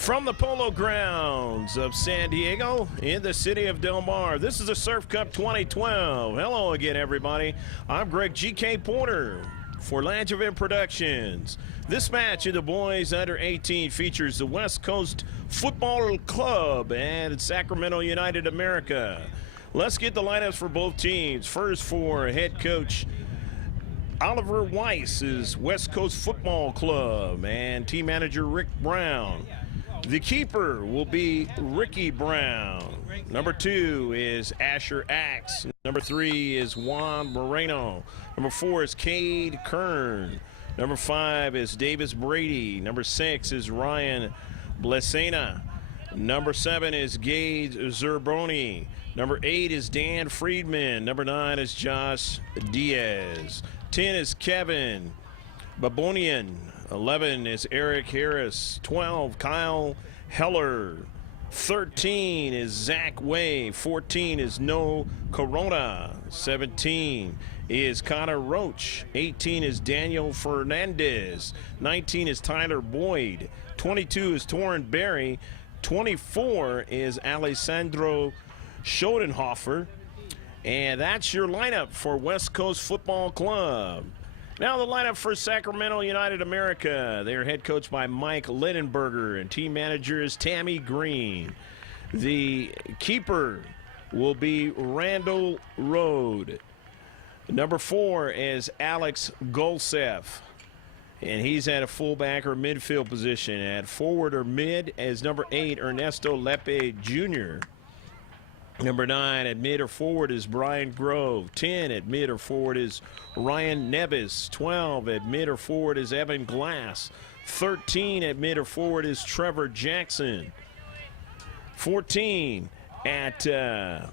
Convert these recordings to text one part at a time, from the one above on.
From the Polo Grounds of San Diego in the city of Del Mar, this is the Surf Cup 2012. Hello again, everybody. I'm Greg G.K. Porter for Langevin Productions. This match in the boys under 18 features the West Coast Football Club and Sacramento United America. Let's get the lineups for both teams. First, for head coach Oliver Weiss's West Coast Football Club and team manager Rick Brown. The keeper will be Ricky Brown. Number 2 is Asher Axe. Number 3 is Juan Moreno. Number 4 is Cade Kern. Number 5 is Davis Brady. Number 6 is Ryan Blesena. Number 7 is Gage Zerboni. Number 8 is Dan Friedman. Number 9 is Josh Diaz. 10 is Kevin Babonian. 11 is Eric Harris. 12, Kyle Heller. 13 is Zach Way. 14 is No Corona. 17 is Connor Roach. 18 is Daniel Fernandez. 19 is Tyler Boyd. 22 is Torrin Berry. 24 is Alessandro Schodenhofer. And that's your lineup for West Coast Football Club. Now the lineup for Sacramento United America. They are head coached by Mike Lindenberger and team manager is Tammy Green. The keeper will be Randall Rode. Number 4 is Alex Golsef, and he's at a fullback or midfield position. At forward or mid is number 8, Ernesto Lepe Jr. Number 9 at mid or forward is Brian Grove. 10 at mid or forward is Ryan Nevis. 12 at mid or forward is Evan Glass. 13 at mid or forward is Trevor Jackson. 14 at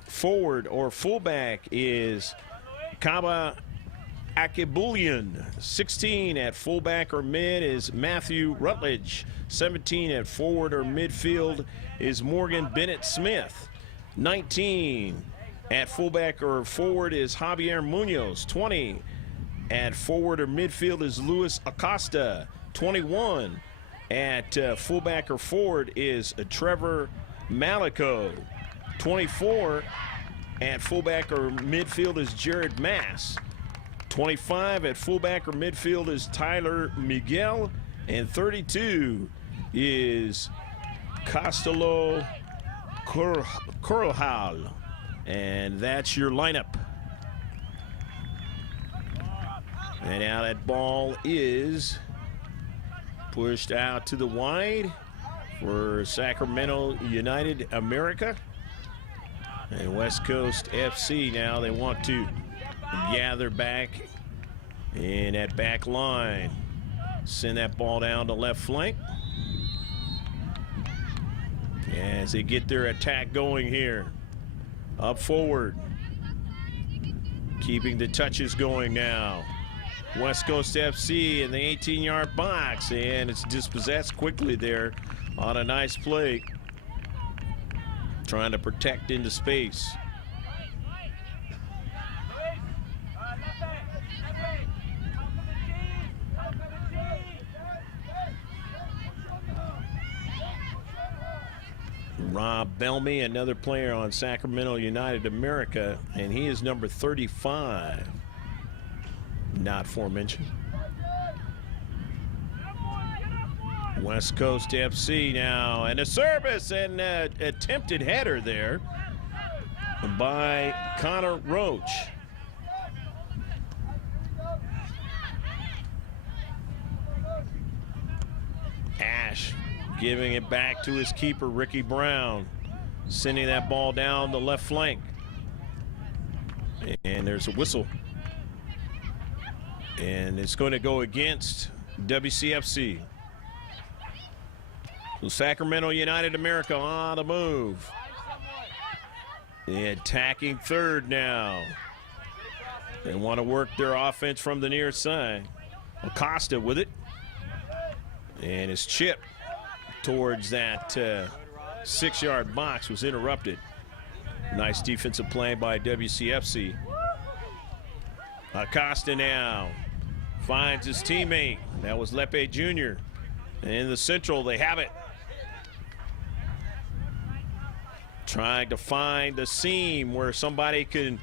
forward or fullback is Kaba Akibulian. 16 at fullback or mid is Matthew Rutledge. 17 at forward or midfield is Morgan Bennett Smith. 19 at fullback or forward is Javier Munoz. 20 at forward or midfield is Luis Acosta. 21 at fullback or forward is Trevor Malico. 24 at fullback or midfield is Jared Mass. 25 at fullback or midfield is Tyler Miguel. And 32 is Costello Corral. And that's your lineup. And now that ball is pushed out to the wide for Sacramento United America. And West Coast FC now, they want to gather back in that back line. Send that ball down to left flank as they get their attack going here. Up forward. Keeping the touches going now. West Coast FC in the 18-yard box, and it's dispossessed quickly there on a nice play. Trying to protect into space. Rob Bellamy, another player on Sacramento United America, and he is number 35. Not aforementioned. West Coast FC now, and a service and attempted header there by Connor Roach. Ash giving it back to his keeper, Ricky Brown, sending that ball down the left flank. And there's a whistle. And it's going to go against WCFC. So Sacramento United America on the move. The attacking third now. They want to work their offense from the near side. Acosta with it. And his chip towards that 6-yard box was interrupted. Nice defensive play by WCFC. Acosta now finds his teammate. That was Lepe Jr. In the central, they have it. Trying to find the seam where somebody can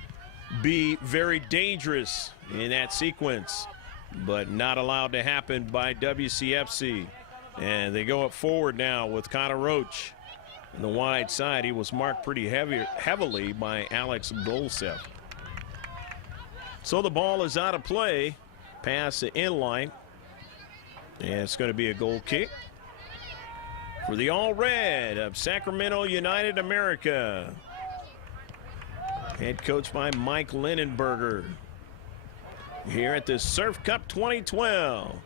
be very dangerous in that sequence, but not allowed to happen by WCFC. And they go up forward now with Connor Roach on the wide side. He was marked pretty heavily by Alex Golsev. So the ball is out of play past the end line, and it's going to be a goal kick for the All Red of Sacramento United America. Head coach by Mike Lindenberger here at the Surf Cup 2012.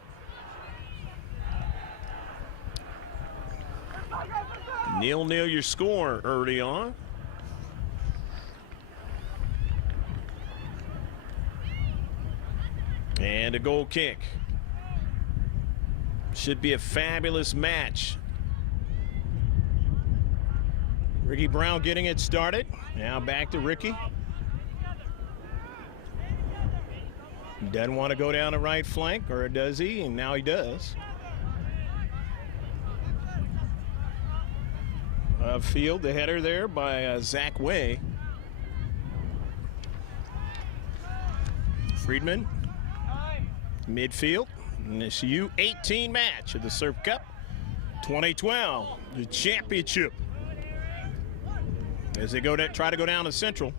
Nil-nil your score early on. And a goal kick. Should be a fabulous match. Ricky Brown getting it started. Now back to Ricky. Doesn't want to go down the right flank, or does he? And now he does. Field, the header there by Zach Way. Friedman, midfield. And this U18 match of the Surf Cup 2012, the championship. As they try to go down to Central.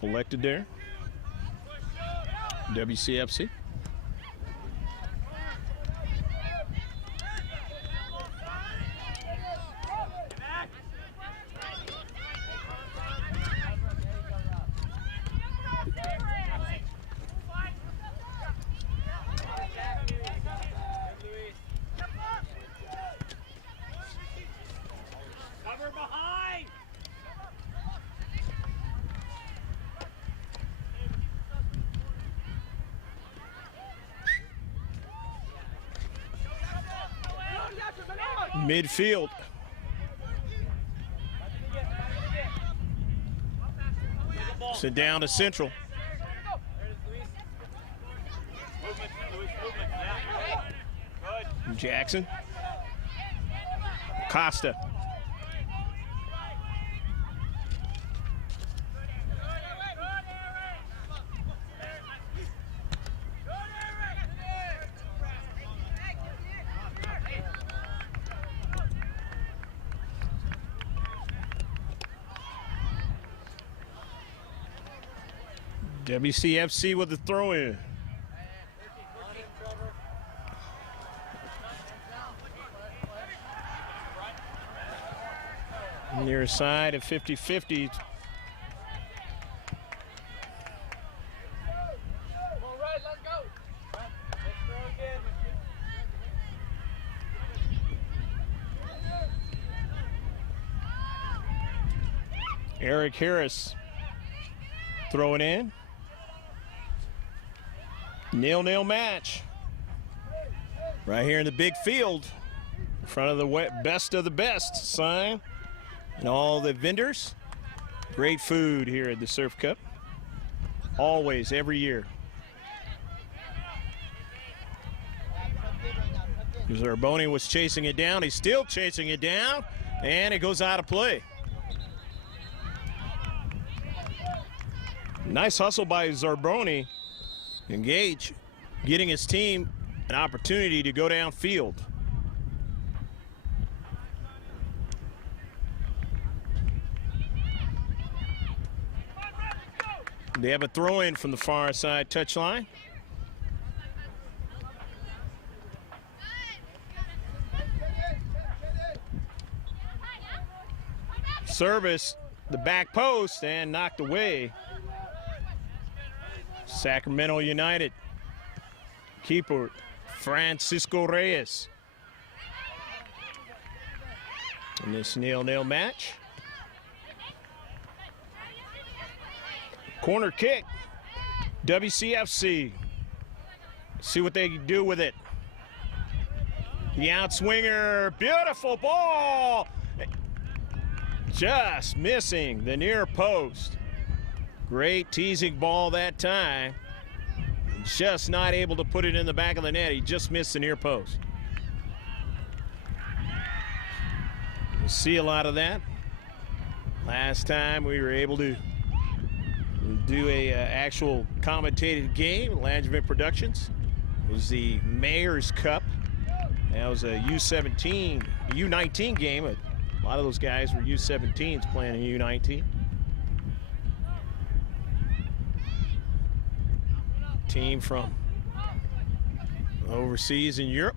Collected there. WCFC. Midfield. Sit down to Central. Jackson. Costa. WCFC with the throw-in. Near side of 50-50. Eric Harris throwing in. 0-0 match. Right here in the big field. In front of the best of the best sign. And all the vendors. Great food here at the Surf Cup. Always, every year. Zerboni was chasing it down. He's still chasing it down. And it goes out of play. Nice hustle by Zerboni. Engage, getting his team an opportunity to go downfield. They have a throw-in from the far side touchline. Service, the back post, and knocked away. Sacramento United. Keeper, Francisco Reyes. In this 0-0 match. Corner kick. WCFC. See what they can do with it. The outswinger. Beautiful ball. Just missing the near post. Great teasing ball that time. Just not able to put it in the back of the net. He just missed the near post. We'll see a lot of that. Last time we were able to do a actual commentated game, Langevin Productions. It was the Mayor's Cup. That was a U17, U19 game. A lot of those guys were U17s playing in U19. Team from overseas in Europe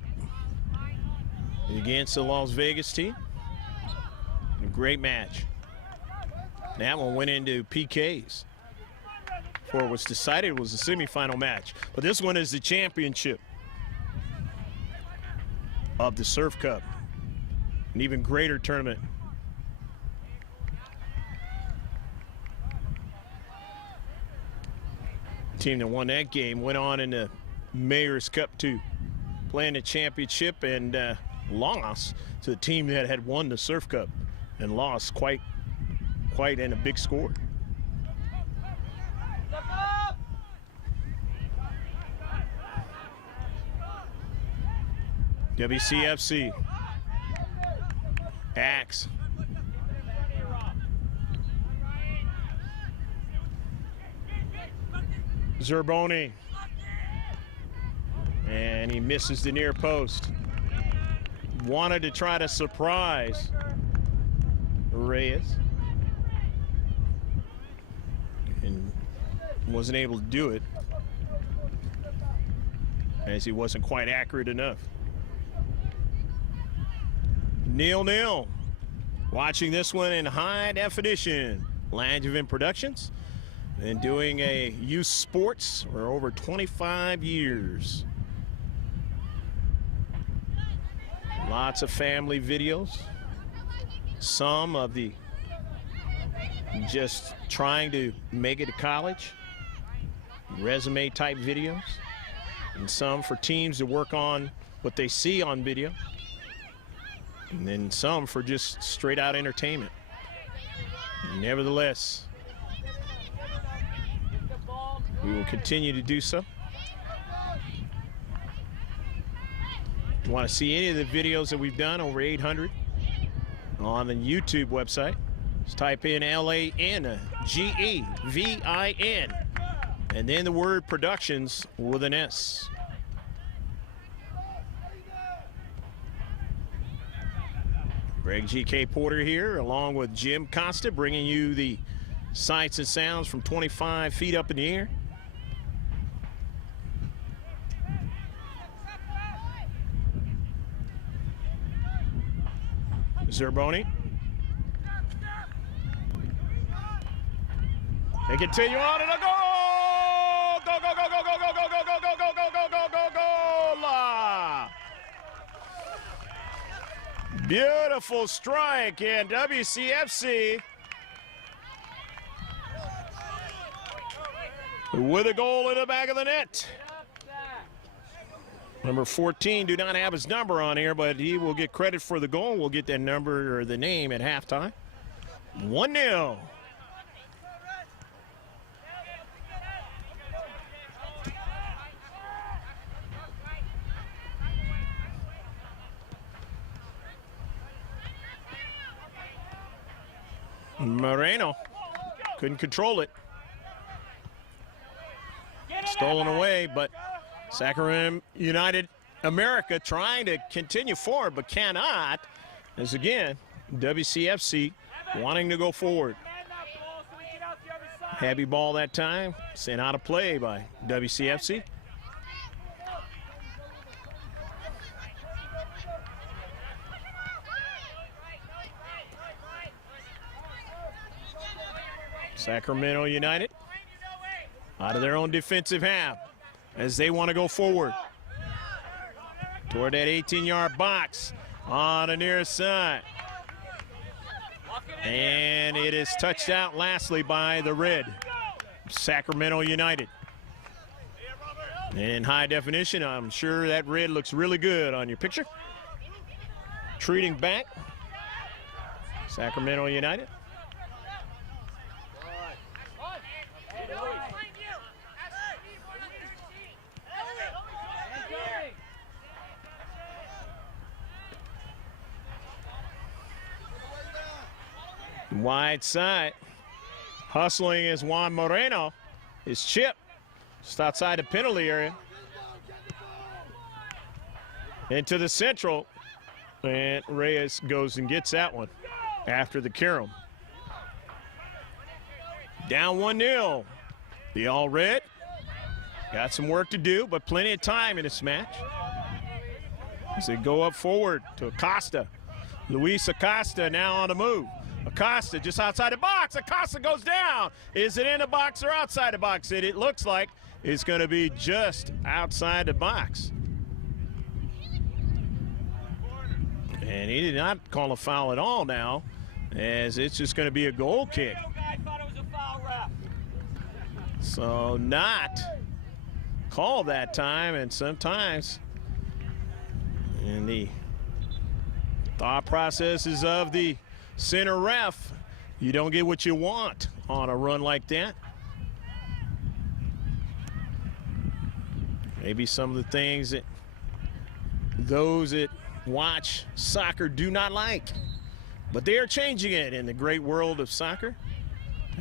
against the Las Vegas team. A great match. That one went into PKs. Before it was decided, it was a semifinal match. But this one is the championship of the Surf Cup. An even greater tournament. The team that won that game went on in the Mayor's Cup to play in the championship and lost to the team that had won the Surf Cup and lost quite in a big score. WCFC. Axe. Zerboni. And he misses the near post. Wanted to try to surprise Reyes. And wasn't able to do it, as he wasn't quite accurate enough. 0-0. Watching this one in high definition. Langevin Productions. And doing a youth sports for over 25 years. Lots of family videos. Some of the just trying to make it to college. Resume type videos. And some for teams to work on what they see on video. And then some for just straight out entertainment. Nevertheless, we will continue to do so. If you want to see any of the videos that we've done, over 800 on the YouTube website, just type in LANGEVIN and then the word productions with an S. Greg G.K. Porter here, along with Jim Costa, bringing you the sights and sounds from 25 feet up in the air. Zerboni. They continue on and a goal! Go, go, go, go, go, go, go, go, go, go, go, go, go, go, go, goal! Beautiful strike, and WCFC with a goal in the back of the net. Number 14, do not have his number on here, but he will get credit for the goal. We'll get that number or the name at halftime. 1-0. Moreno couldn't control it. Stolen away, but Sacramento United America trying to continue forward, but cannot. As again, WCFC wanting to go forward. Heavy ball that time, sent out of play by WCFC. Sacramento United out of their own defensive half as they want to go forward toward that 18-yard box on the near side. And it is touched out lastly by the red, Sacramento United. In high definition, I'm sure that red looks really good on your picture. Treating back, Sacramento United. Wide side. Hustling is Juan Moreno. His chip just outside the penalty area. Into the central. And Reyes goes and gets that one after the carom. Down 1-0. The All Red got some work to do, but plenty of time in this match. As they go up forward to Acosta. Luis Acosta now on the move. Acosta just outside the box. Acosta goes down. Is it in the box or outside the box? It looks like it's going to be just outside the box. And he did not call a foul at all now, as it's just going to be a goal kick. So not called that time, and sometimes in the thought processes of the center ref, you don't get what you want on a run like that. Maybe some of the things that those that watch soccer do not like, but they are changing it in the great world of soccer,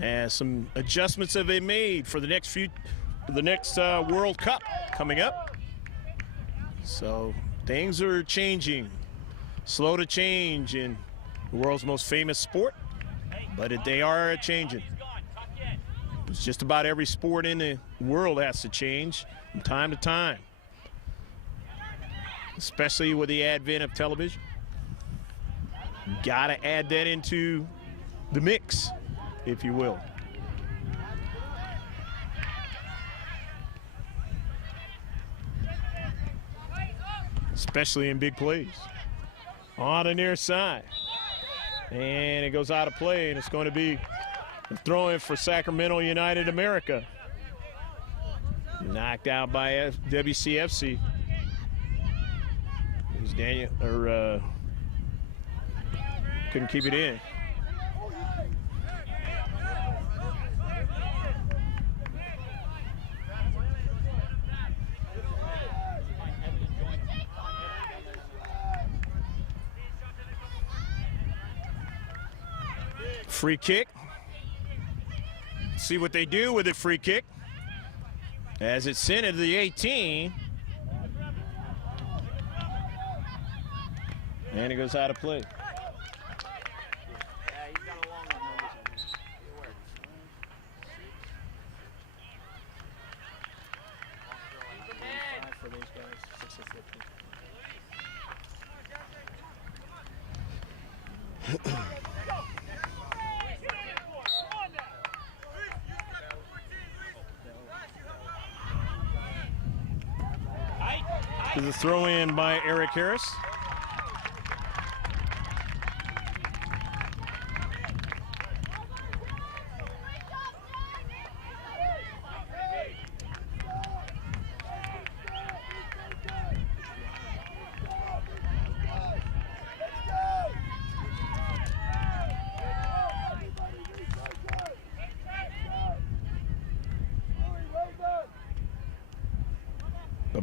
as some adjustments have been made for the next World Cup coming up. So things are changing, slow to change in the world's most famous sport, but they are changing. It's just about every sport in the world has to change from time to time, especially with the advent of television. You gotta add that into the mix, if you will. Especially in big plays. On the near side. And it goes out of play, and it's going to be a throw-in for Sacramento United America. Knocked out by Wcfc. Daniel, couldn't keep it in. Free kick. See what they do with it. Free kick. As it's sent into the 18. And it goes out of play. To the throw in by Eric Harris.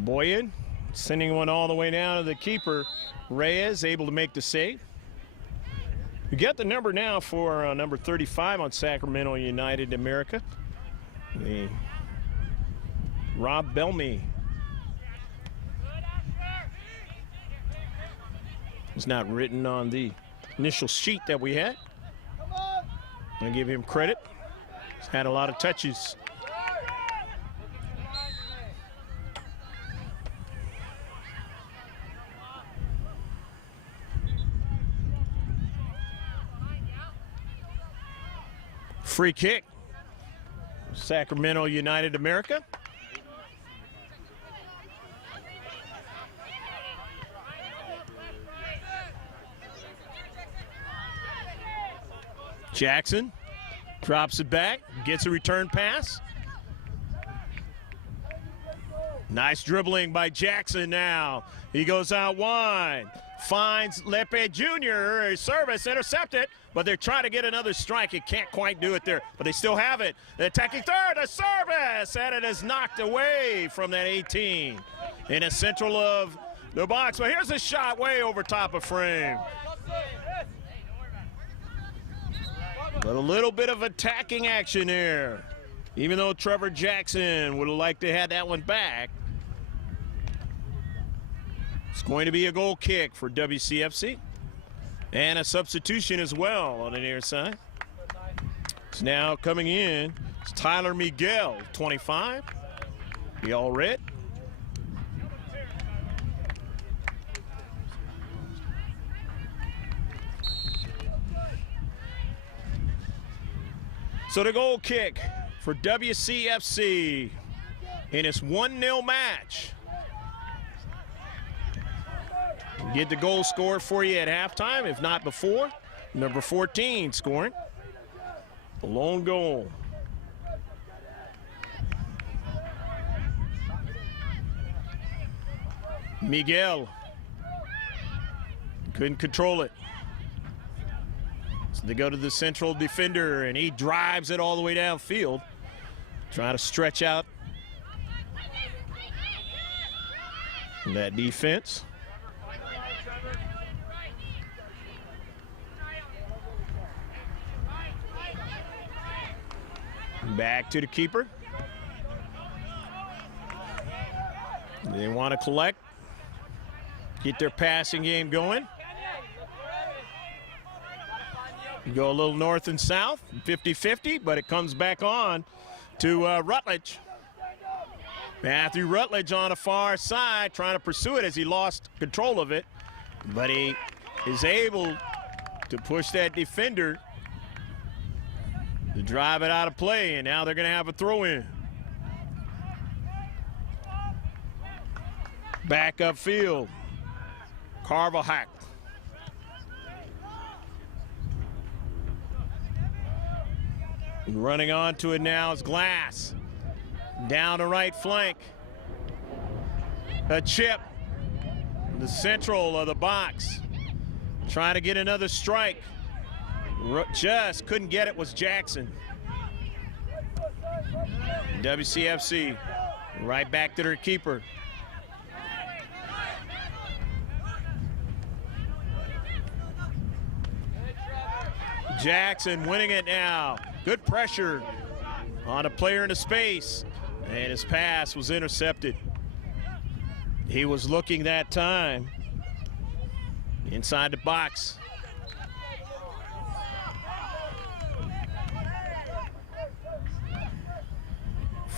Boyan sending one all the way down to the keeper. Reyes able to make the save. We got the number now for number 35 on Sacramento United America. The Rob Bellamy. It's not written on the initial sheet that we had. I'm going to give him credit. He's had a lot of touches. Free kick, Sacramento United America. Jackson drops it back, gets a return pass. Nice dribbling by Jackson now. He goes out wide, finds Lepe Jr., service intercepted, but they're trying to get another strike. It can't quite do it there, but they still have it. The attacking third, a service, and it is knocked away from that 18 in the central of the box. But here's a shot way over top of frame. But a little bit of attacking action there. Even though Trevor Jackson would have liked to have that one back. It's going to be a goal kick for WCFC. And a substitution as well on the near side. It's now coming in. It's Tyler Miguel, 25. He all red. So the goal kick for WCFC in its 1-0 match. Get the goal scored for you at halftime, if not before. Number 14 scoring. A lone goal. Miguel couldn't control it. So they go to the central defender, and he drives it all the way downfield. Trying to stretch out that defense. Back to the keeper. They want to collect, get their passing game going. Go a little north and south, 50-50, but it comes back on to Rutledge. Matthew Rutledge on the far side trying to pursue it as he lost control of it, but he is able to push that defender to drive it out of play, and now they're going to have a throw-in. Back upfield, Carvajal. Running onto it now is Glass. Down the right flank. A chip. The central of the box. Trying to get another strike. Just couldn't get it was Jackson. WCFC right back to their keeper. Jackson winning it now. Good pressure on a player into space, and his pass was intercepted. He was looking that time inside the box.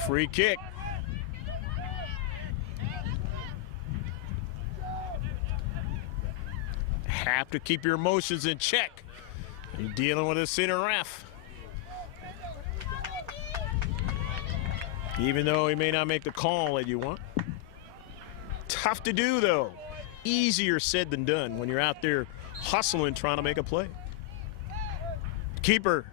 Free kick. Have to keep your emotions in check. You're dealing with a center ref. Even though he may not make the call that you want. Tough to do, though. Easier said than done when you're out there hustling, trying to make a play. Keeper.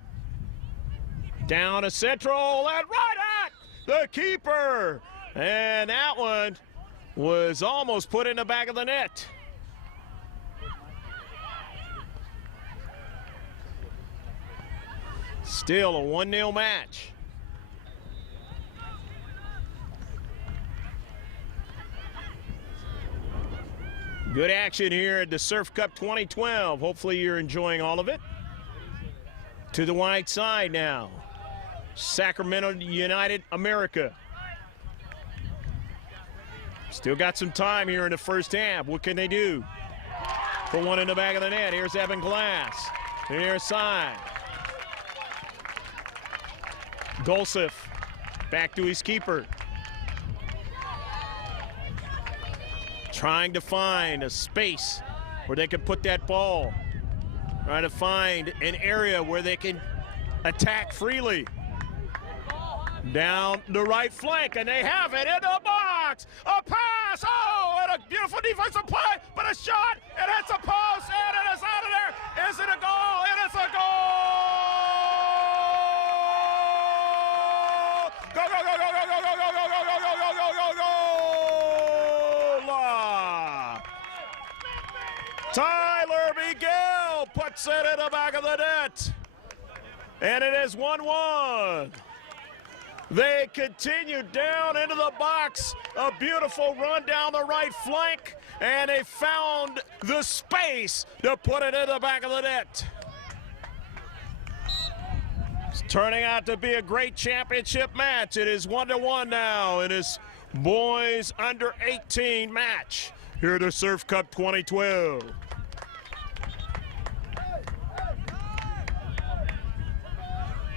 Down to central and right at the keeper. And that one was almost put in the back of the net. Still a 1-0 match. Good action here at the Surf Cup 2012. Hopefully you're enjoying all of it. To the wide side now. Sacramento United America. Still got some time here in the first half. What can they do? Put one in the back of the net. Here's Evan Glass. Near side. Golsif back to his keeper. Trying to find a space where they can put that ball. Trying to find an area where they can attack freely. Down the right flank, and they have it in the box. A pass, oh, and a beautiful defensive play, but a shot, it hits a post, and it is out of there. Is it a goal? It is a goal! Go, go, go, go, go, go, go, go, go, go, go, go, go, go, go! Tyler Miguel puts it in the back of the net. And it is 1-1. They continue down into the box. A beautiful run down the right flank. And they found the space to put it in the back of the net. It's turning out to be a great championship match. It is 1-1 now in this boys under 18 match here at the Surf Cup 2012.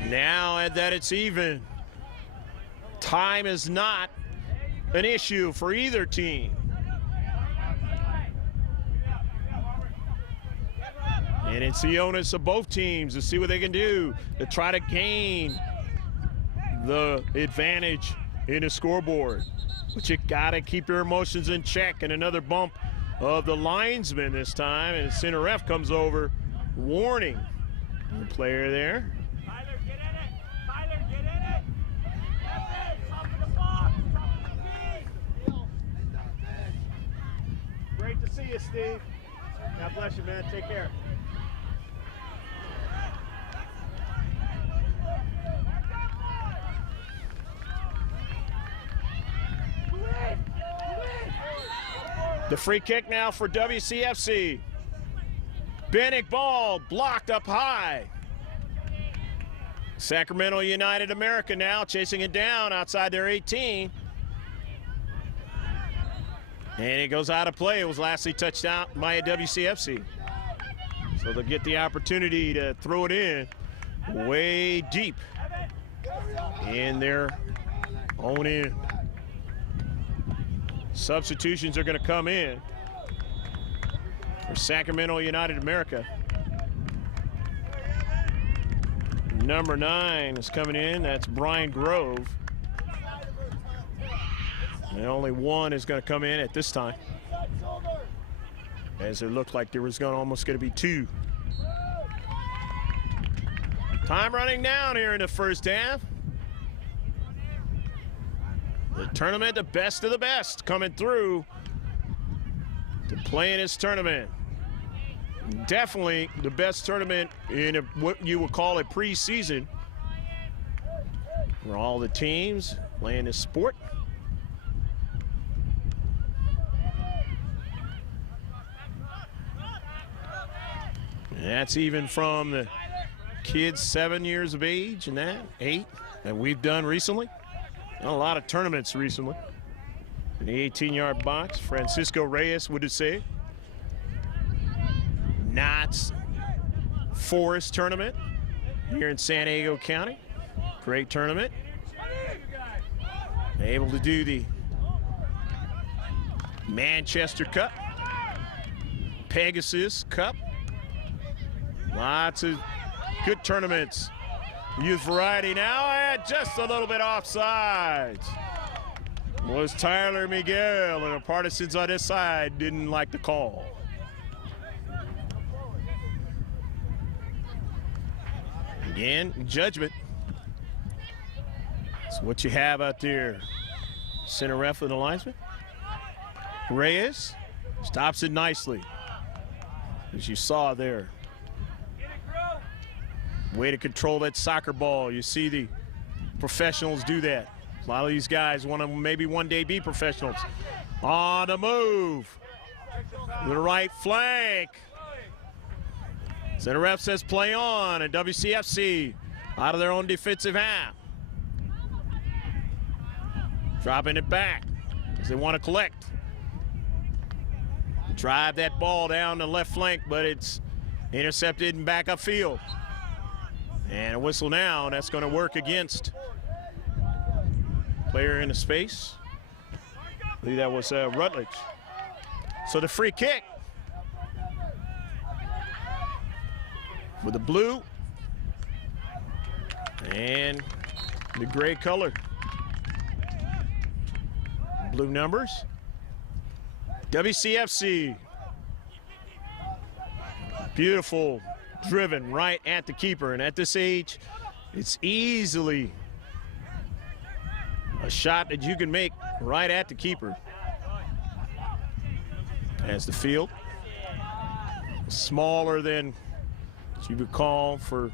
Now that it's even, time is not an issue for either team. And it's the onus of both teams to see what they can do to try to gain the advantage in the scoreboard. But you gotta keep your emotions in check. And another bump of the linesman this time, and the center ref comes over, warning the player there. Tyler, get in it! Tyler, get in it! Top of the box! Top of the Great to see you, Steve. God bless you, man. Take care. The free kick now for WCFC. Bennick ball blocked up high. Sacramento United America now chasing it down outside their 18. And it goes out of play. It was lastly touched out by a WCFC. So they'll get the opportunity to throw it in way deep in their own end. Substitutions are going to come in for Sacramento United America. Number 9 is coming in. That's Brian Grove. And only one is going to come in at this time, as it looked like there was almost going to be 2. Time running down here in the first half. The tournament, the best of the best, coming through to play in this tournament. Definitely the best tournament in what you would call a preseason, where all the teams playing this sport. And that's even from the kids 7 years of age and that, 8, that we've done recently. A lot of tournaments recently. In the 18-yard box, Francisco Reyes would have said. Knott's Forest tournament here in San Diego County. Great tournament. Able to do the Manchester Cup, Pegasus Cup. Lots of good tournaments. Youth variety now, and just a little bit offsides. Was Tyler Miguel, and the partisans on this side didn't like the call. Again, judgment. That's what you have out there. Center ref and the linesman. Reyes stops it nicely, as you saw there. Way to control that soccer ball. You see the professionals do that. A lot of these guys want to maybe one day be professionals. On the move. The right flank. Center ref says play on, and WCFC out of their own defensive half. Dropping it back as they want to collect. Drive that ball down the left flank, but it's intercepted and back upfield. And a whistle now, and that's going to work against player in the space. I believe that was Rutledge. So the free kick with the blue and the gray color. Blue numbers. WCFC. Beautiful. Driven right at the keeper, and at this age, it's easily a shot that you can make right at the keeper. As the field, smaller than you would call for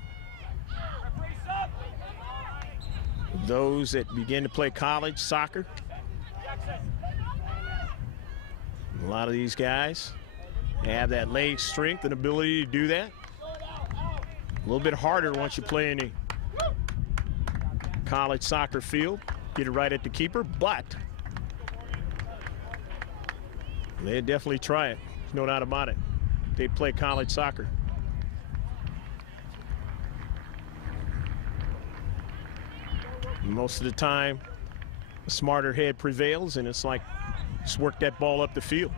those that begin to play college soccer. A lot of these guys have that leg strength and ability to do that. A little bit harder once you play in the college soccer field, get it right at the keeper, but they definitely try it. There's no doubt about it. They play college soccer. Most of the time, the smarter head prevails, and it's like, just work that ball up the field.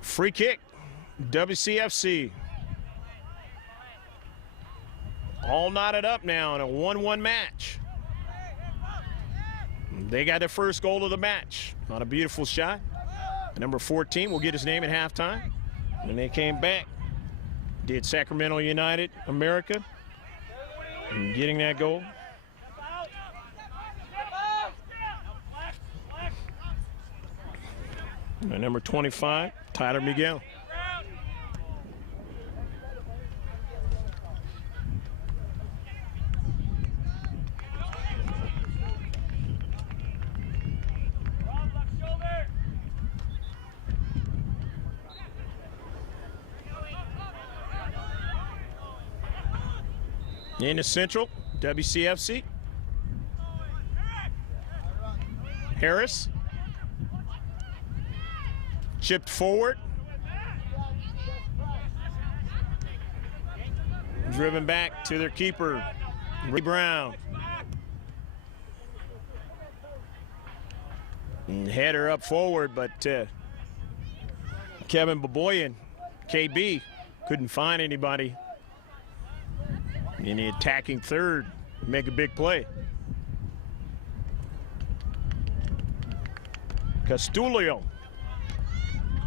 Free kick, WCFC. All knotted up now in a 1-1 match. They got their first goal of the match on a beautiful shot. Number 14 will get his name at halftime. When they came back, did Sacramento United America in getting that goal. And number 25, Tyler Miguel. In the central, WCFC. Harris. Chipped forward. Driven back to their keeper, Ray Brown. And header up forward, but Kevin Baboyan, KB, couldn't find anybody in the attacking third, make a big play.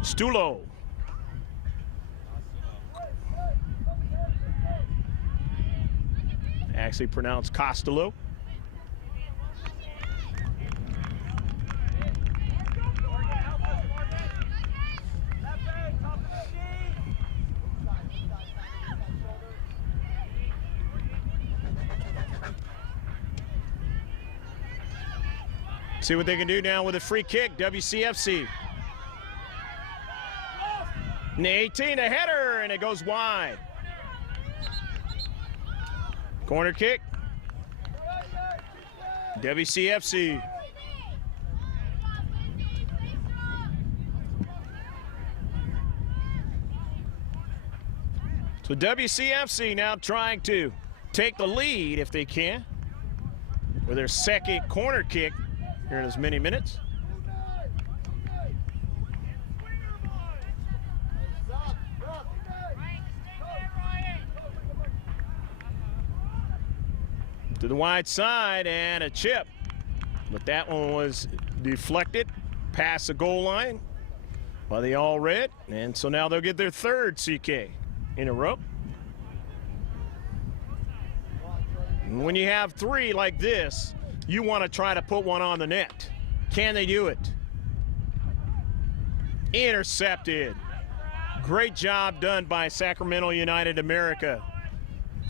Stulo. Actually pronounced Costello. See what they can do now with a free kick, WCFC. And the 18, a header, and it goes wide. Corner kick, WCFC. So WCFC now trying to take the lead if they can with their second corner kick here in as many minutes. To the wide side and a chip, but that one was deflected past the goal line by the All Red, and so now they'll get their third CK in a row. And when you have three like this, you want to try to put one on the net. Can they do it? Intercepted. Great job done by Sacramento United America.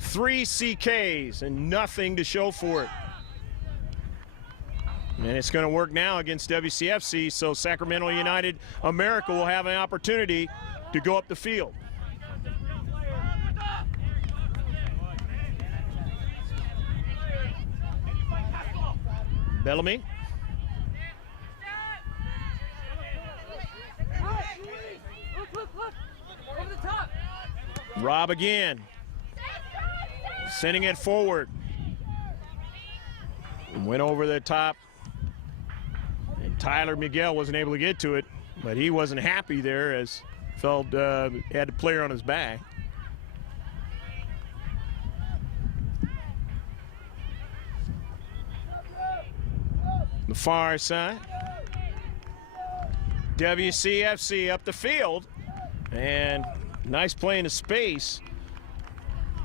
3 CKs and nothing to show for it. And it's going to work now against WCFC, so Sacramento United America will have an opportunity to go up the field. Bellamy. Rob again. Sending it forward. Went over the top. And Tyler Miguel wasn't able to get to it, but he wasn't happy there as felt had the player on his back. The far side. WCFC up the field. And nice play into space.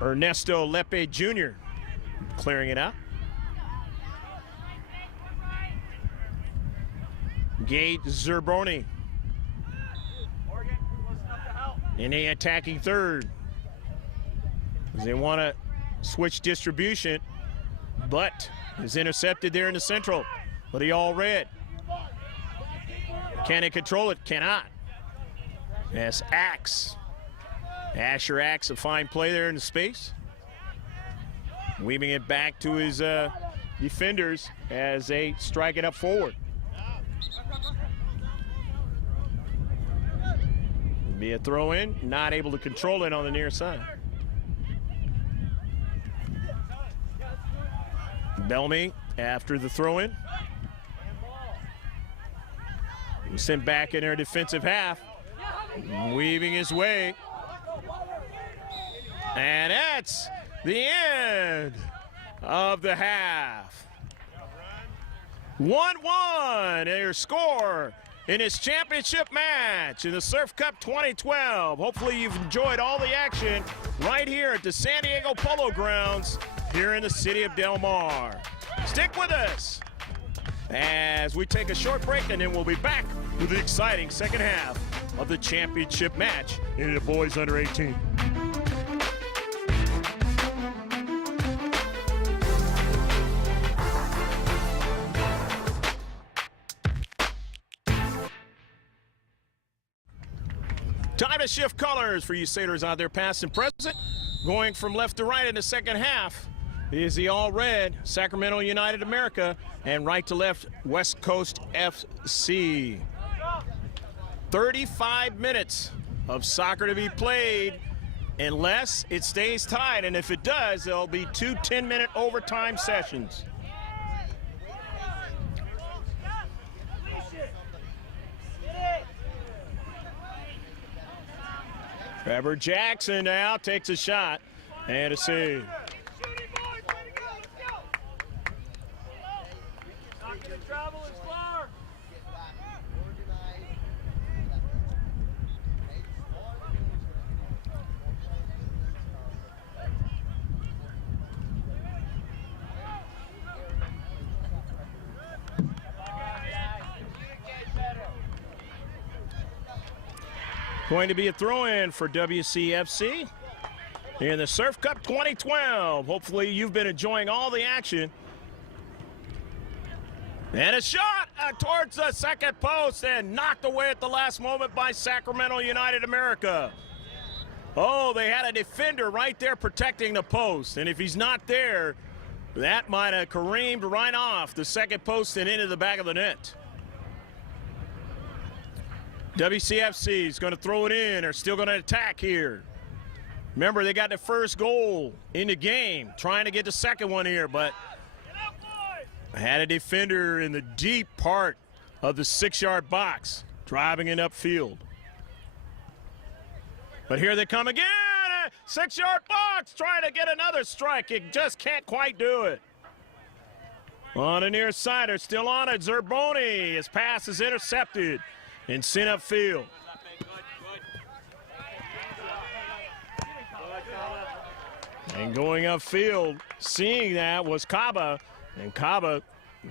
Ernesto Lepe Jr. clearing it out. Gate Zerboni in the attacking third. They want to switch distribution, but is intercepted there in the central. But he all red. Can he control it? Cannot. Yes, Asher Axe, a fine play there in the space. Weaving it back to his defenders as they strike it up forward. Be a throw in, not able to control it on the near side. Bellamy after the throw in. Sent back in their defensive half. Weaving his way. And that's the end of the half. 1-1, their score in this championship match in the Surf Cup 2012. Hopefully you've enjoyed all the action right here at the San Diego Polo Grounds here in the city of Del Mar. Stick with us as we take a short break, and then we'll be back with the exciting second half of the championship match in the boys under 18. Time to shift colors for you sailors out there, past and present. Going from left to right in the second half is the all-red Sacramento United America, and right to left, West Coast FC. 35 minutes of soccer to be played unless it stays tied, and if it does, there'll be 2 10-minute overtime sessions. Trevor Jackson now takes a shot and a save. Going to be a throw-in for Wcfc in the Surf Cup 2012. Hopefully you've been enjoying all the action. And a shot towards the second post and knocked away at the last moment by Sacramento United America. Oh, they had a defender right there protecting the post, and if he's not there, that might have careened right off the second post and into the back of the net. WCFC is going to throw it in. They're still going to attack here. Remember, they got the first goal in the game, trying to get the second one here, but had a defender in the deep part of the 6-yard box, driving it upfield. But here they come again. 6-yard box, trying to get another strike. It just can't quite do it. On the near side, they're still on it. Zerboni, his pass is intercepted and sent upfield. And going upfield, seeing that was Kaba, and Kaba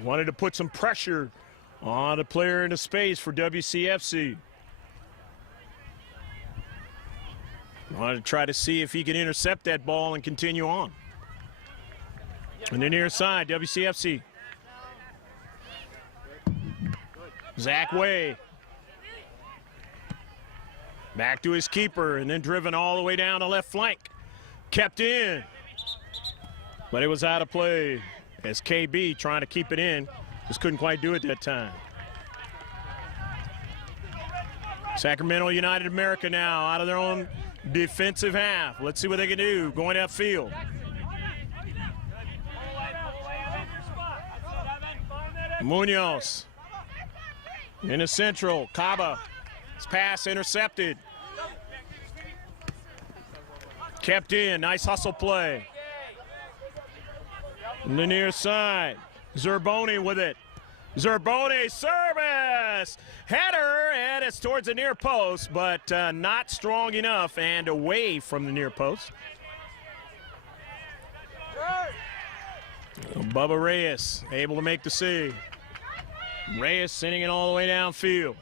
wanted to put some pressure on the player in the space for WCFC. Wanted to try to see if he could intercept that ball and continue on. And the near side, WCFC. Zach Way. Back to his keeper, and then driven all the way down the left flank. Kept in, but it was out of play as KB trying to keep it in. Just couldn't quite do it that time. Sacramento United America now out of their own defensive half. Let's see what they can do going upfield. Munoz in the central. Kaba. His pass intercepted. Kept in. Nice hustle play. On the near side. Zerboni with it. Zerboni service. Header, and it's towards the near post, but not strong enough and away from the near post. Bubba Reyes able to make the save. Reyes sending it all the way downfield.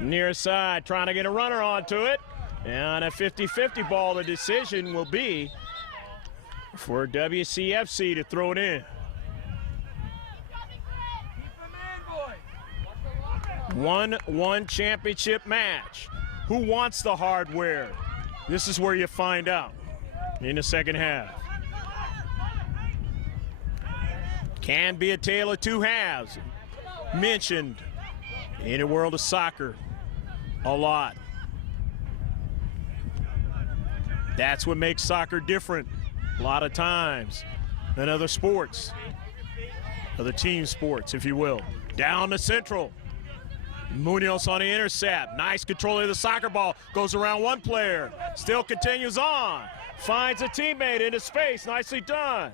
Near side, trying to get a runner onto it. And a 50-50 ball, the decision will be for WCFC to throw it in. 1-1 championship match. Who wants the hardware? This is where you find out in the second half. Can be a tale of two halves. Mentioned in the world of soccer a lot. That's what makes soccer different a lot of times than other sports, other team sports, if you will. Down the central. Munoz on the intercept. Nice control of the soccer ball. Goes around one player. Still continues on. Finds a teammate into space. Nicely done.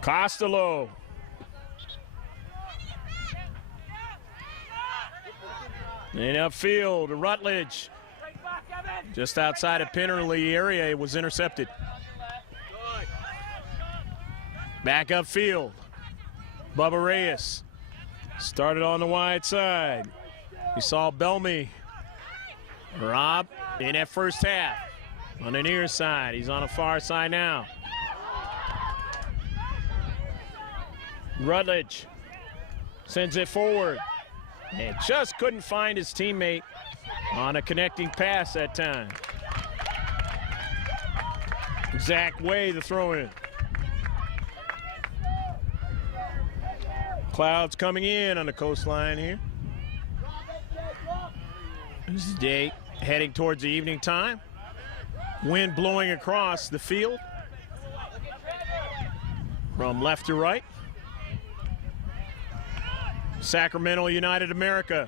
Costello. And upfield, Rutledge. Just outside of penalty area, it was intercepted. Back upfield, Bubba Reyes. Started on the wide side. You saw Bellamy, Rob, in that first half. On the near side, he's on the far side now. Rutledge sends it forward. And just couldn't find his teammate on a connecting pass that time. Exact way to throw in. Clouds coming in on the coastline here. This is day heading towards the evening time. Wind blowing across the field from left to right. Sacramento United America.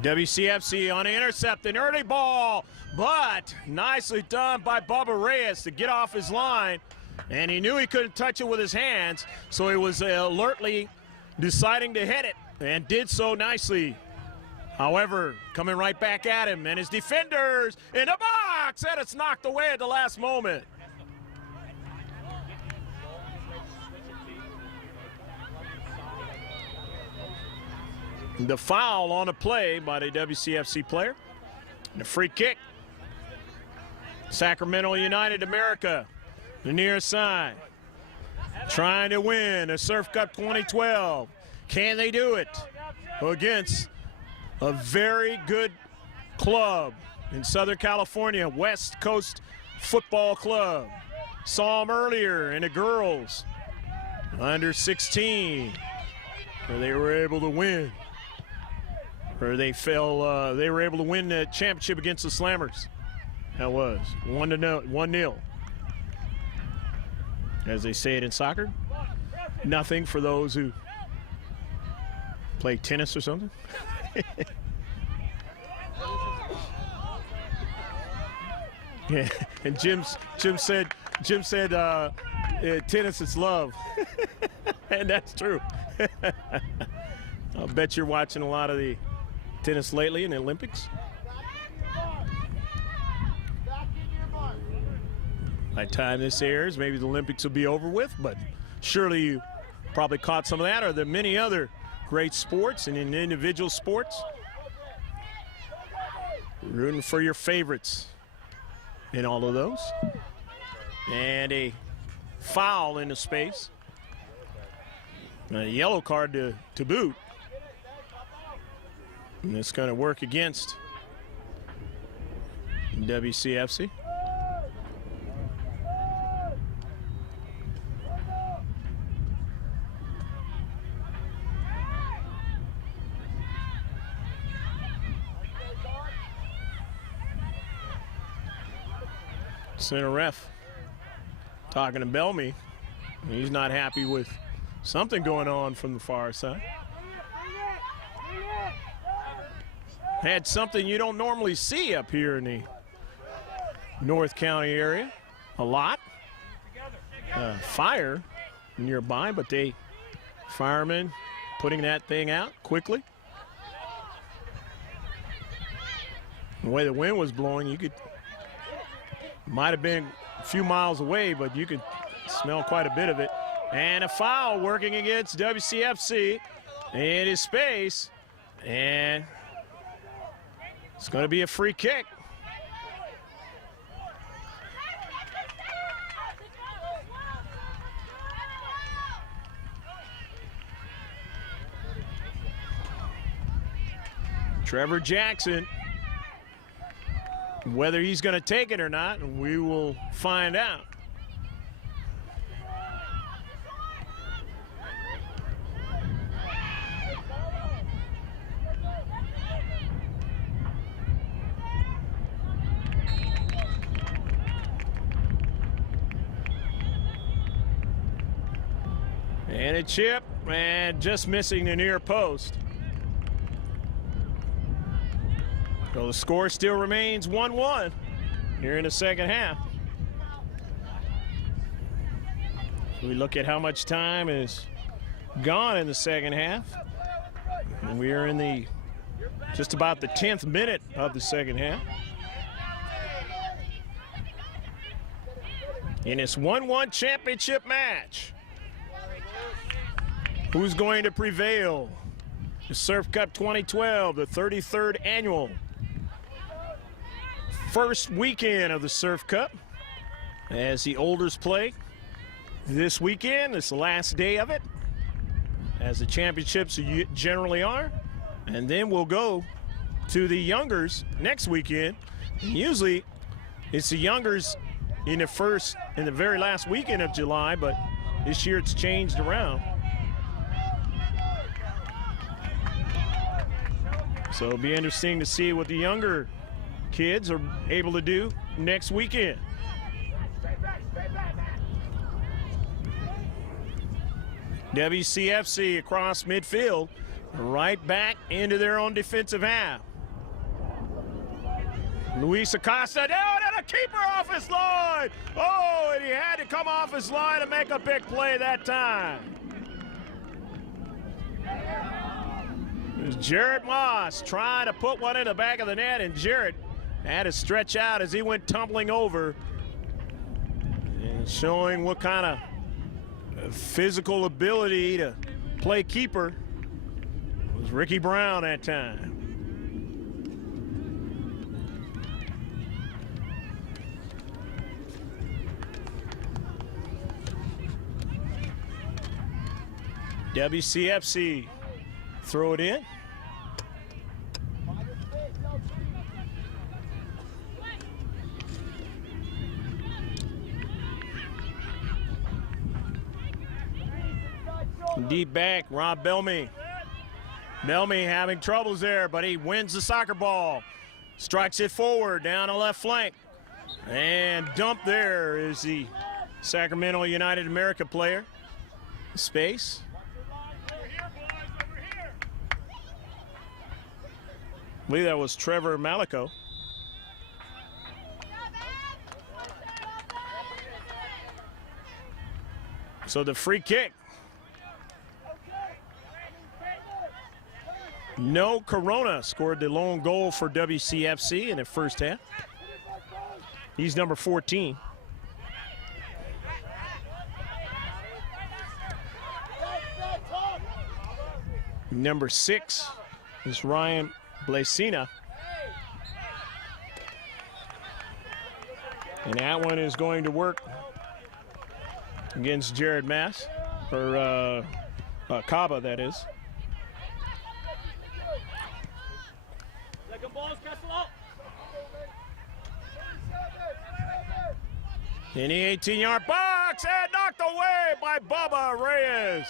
WCFC on the intercept, an early ball, but nicely done by Bubba Reyes to get off his line, and he knew he couldn't touch it with his hands, so he was alertly deciding to hit it, and did so nicely. However, coming right back at him, and his defenders in the box, and it's knocked away at the last moment. The foul on a play by the WCFC player. And a free kick. Sacramento United America, the near side. Trying to win a Surf Cup 2012. Can they do it against a very good club in Southern California, West Coast Football Club? Saw them earlier in the girls under 16, where they were able to win. Or they were able to win the championship against the Slammers. That was 1-0. As they say it in soccer, nothing for those who play tennis or something. Yeah, and Jim said tennis is love. And that's true. I'll bet you're watching a lot of the tennis lately in the Olympics. By the time this airs, maybe the Olympics will be over with, but surely you probably caught some of that, or the many other great sports and in individual sports. Rooting for your favorites in all of those. And a foul into space. A yellow card to boot. And it's going to work against WCFC. Center ref talking to Bellamy. He's not happy with something going on from the far side. Had something you don't normally see up here in the North County area a lot. Fire nearby, but firemen putting that thing out quickly. The way the wind was blowing, might have been a few miles away, but you could smell quite a bit of it. And a foul working against WCFC in his space. And it's going to be a free kick. Trevor Jackson. Whether he's going to take it or not, we will find out. And a chip, and just missing the near post. So the score still remains 1-1 here in the second half. So we look at how much time is gone in the second half. And we are in the just about the 10th minute of the second half. In this 1-1 championship match, who's going to prevail? The Surf Cup 2012, the 33rd annual. First weekend of the Surf Cup as the Olders play this weekend. It's the last day of it, as the championships generally are. And then we'll go to the Youngers next weekend. And usually it's the Youngers in the very last weekend of July, but this year it's changed around. So it'll be interesting to see what the younger kids are able to do next weekend. Wcfc across midfield, right back into their own defensive half. Luis Acosta down, and a keeper off his line. Oh, and he had to come off his line to make a big play that time. There's Jared Moss trying to put one in the back of the net, and Jared had to stretch out as he went tumbling over, and showing what kind of physical ability to play keeper was Ricky Brown that time. WCFC throw it in. Deep back, Rob Bellamy. Bellamy having troubles there, but he wins the soccer ball. Strikes it forward down the left flank. And dumped there is the Sacramento United America player. Space. I believe that was Trevor Malico. So the free kick. No Corona scored the lone goal for WCFC in the first half. He's number 14. Number 6 is Ryan Blasina. And that one is going to work against Jared Mass, or Caba, that is. In the 18-yard box, and knocked away by Bubba Reyes.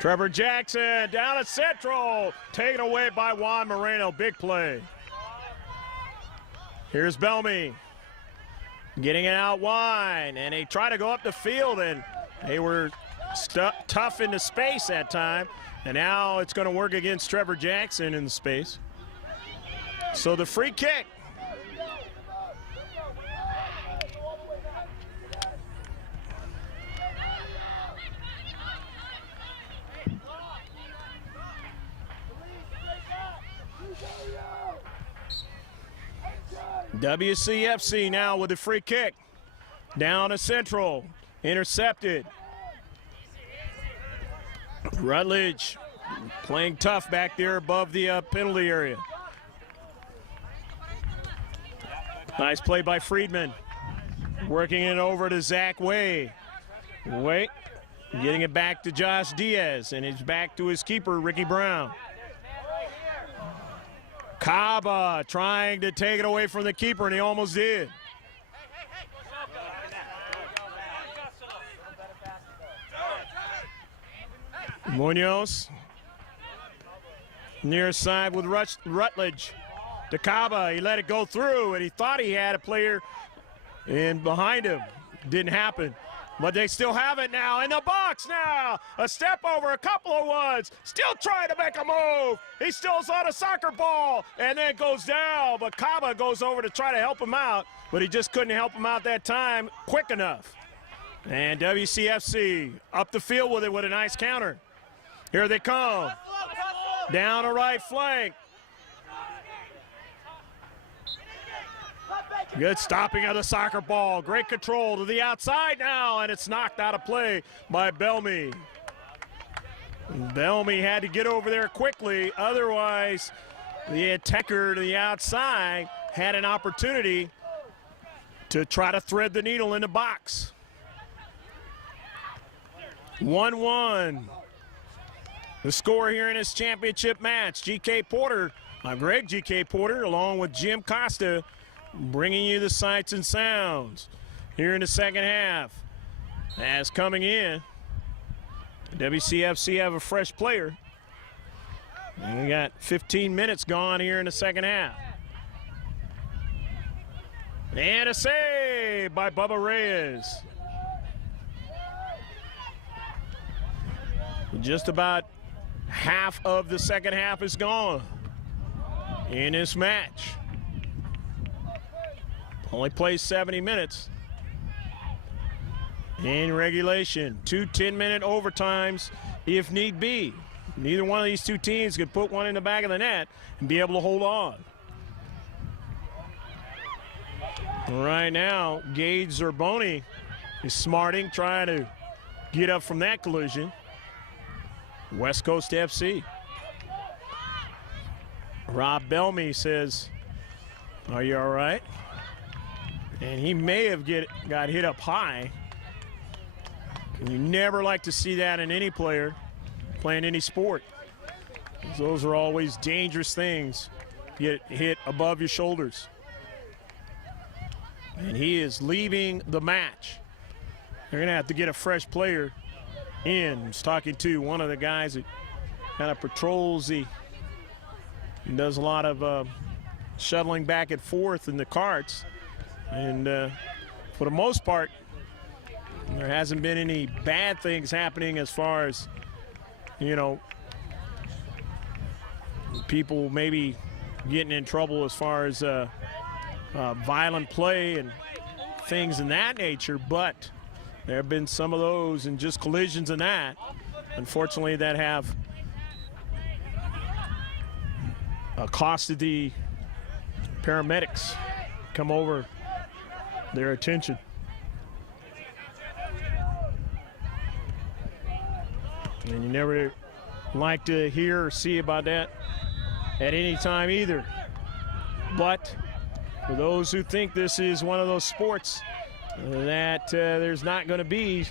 Trevor Jackson down at central, taken away by Juan Moreno. Big play. Here's Bellamy getting it out wide, and they try to go up the field, and they were tough into space that time. And now it's going to work against Trevor Jackson in the space. So the free kick. WCFC now with the free kick. Down to central. Intercepted. Rutledge playing tough back there above the penalty area. Nice play by Friedman. Working it over to Zach Way. Way Getting it back to Josh Diaz, and it's back to his keeper, Ricky Brown. Kaba trying to take it away from the keeper, and he almost did. Munoz near side with Rutledge. To Kaba, he let it go through, and he thought he had a player in behind him. Didn't happen. But they still have it now in the box now. A step over, a couple of ones. Still trying to make a move. He still's on a soccer ball and then goes down. But Kaba goes over to try to help him out, but he just couldn't help him out that time quick enough. And WCFC up the field with it with a nice counter. Here they come. Down the right flank. Good stopping of the soccer ball. Great control to the outside now, and it's knocked out of play by Belmy. Belmy had to get over there quickly. Otherwise, the attacker to the outside had an opportunity to try to thread the needle in the box. 1-1. The score here in this championship match. G.K. Porter, I'm Greg G.K. Porter, along with Jim Costa, bringing you the sights and sounds here in the second half. As coming in, WCFC have a fresh player. And we got 15 minutes gone here in the second half. And a save by Bubba Reyes. Just about half of the second half is gone in this match. Only plays 70 minutes in regulation. 2 10-minute overtimes if need be. Neither one of these two teams could put one in the back of the net and be able to hold on. Right now, Gage Zerboni is smarting, trying to get up from that collision. West Coast FC. Rob Belmy says, "Are you all right?" And he may have got hit up high. You never like to see that in any player playing any sport. Those are always dangerous things. Get hit above your shoulders. And he is leaving the match. They're going to have to get a fresh player in. I was talking to one of the guys that kind of patrols he does a lot of shuttling back and forth in the carts. And for the most part, there hasn't been any bad things happening as far as, you know, people maybe getting in trouble as far as violent play and things in that nature. But there have been some of those and just collisions and that, unfortunately, that have costed the paramedics come over their attention. And you never like to hear or see about that at any time either. But for those who think this is one of those sports that there's not going to be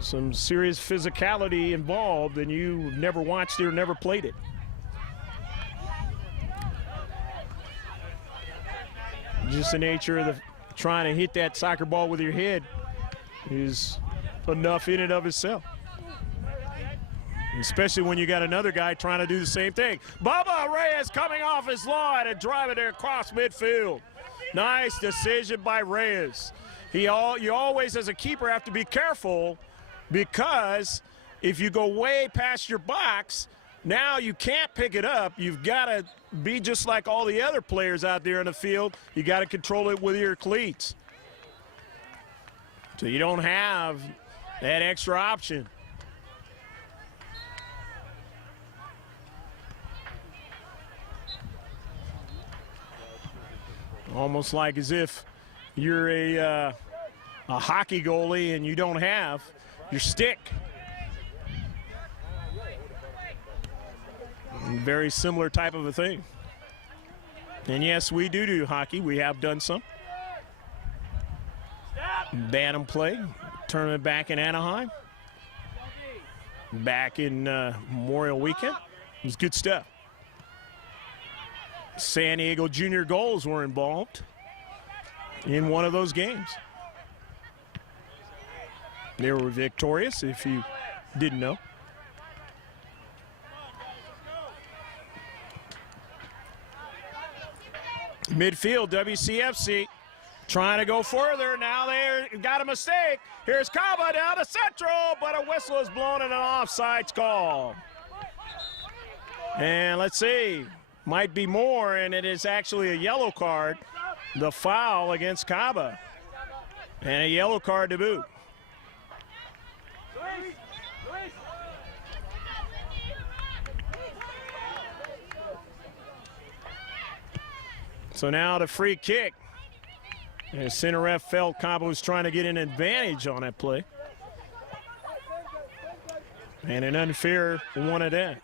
some serious physicality involved, and you never watched it or never played it. Just the nature of trying to hit that soccer ball with your head is enough in and of itself. Especially when you got another guy trying to do the same thing. Bubba Reyes coming off his line and driving it across midfield. Nice decision by Reyes. You always, as a keeper, have to be careful, because if you go way past your box, now you can't pick it up. You've got to be just like all the other players out there in the field. You got to control it with your cleats. So you don't have that extra option. Almost like as if you're a hockey goalie and you don't have your stick. Very similar type of a thing. And yes, we do hockey. We have done some. Bantam play, tournament back in Anaheim. back in Memorial Weekend. It was good stuff. San Diego Junior goals were involved in one of those games. They were victorious, if you didn't know. Midfield, Wcfc trying to go further. Now they got a mistake. Here's Kaba down to central, but a whistle is blown and an offsides call. And let's see, might be more, and it is actually a yellow card. The foul against Kaba. And a yellow card to boot. So now the free kick. And center ref felt Kaba was trying to get an advantage on that play. And an unfair one at that.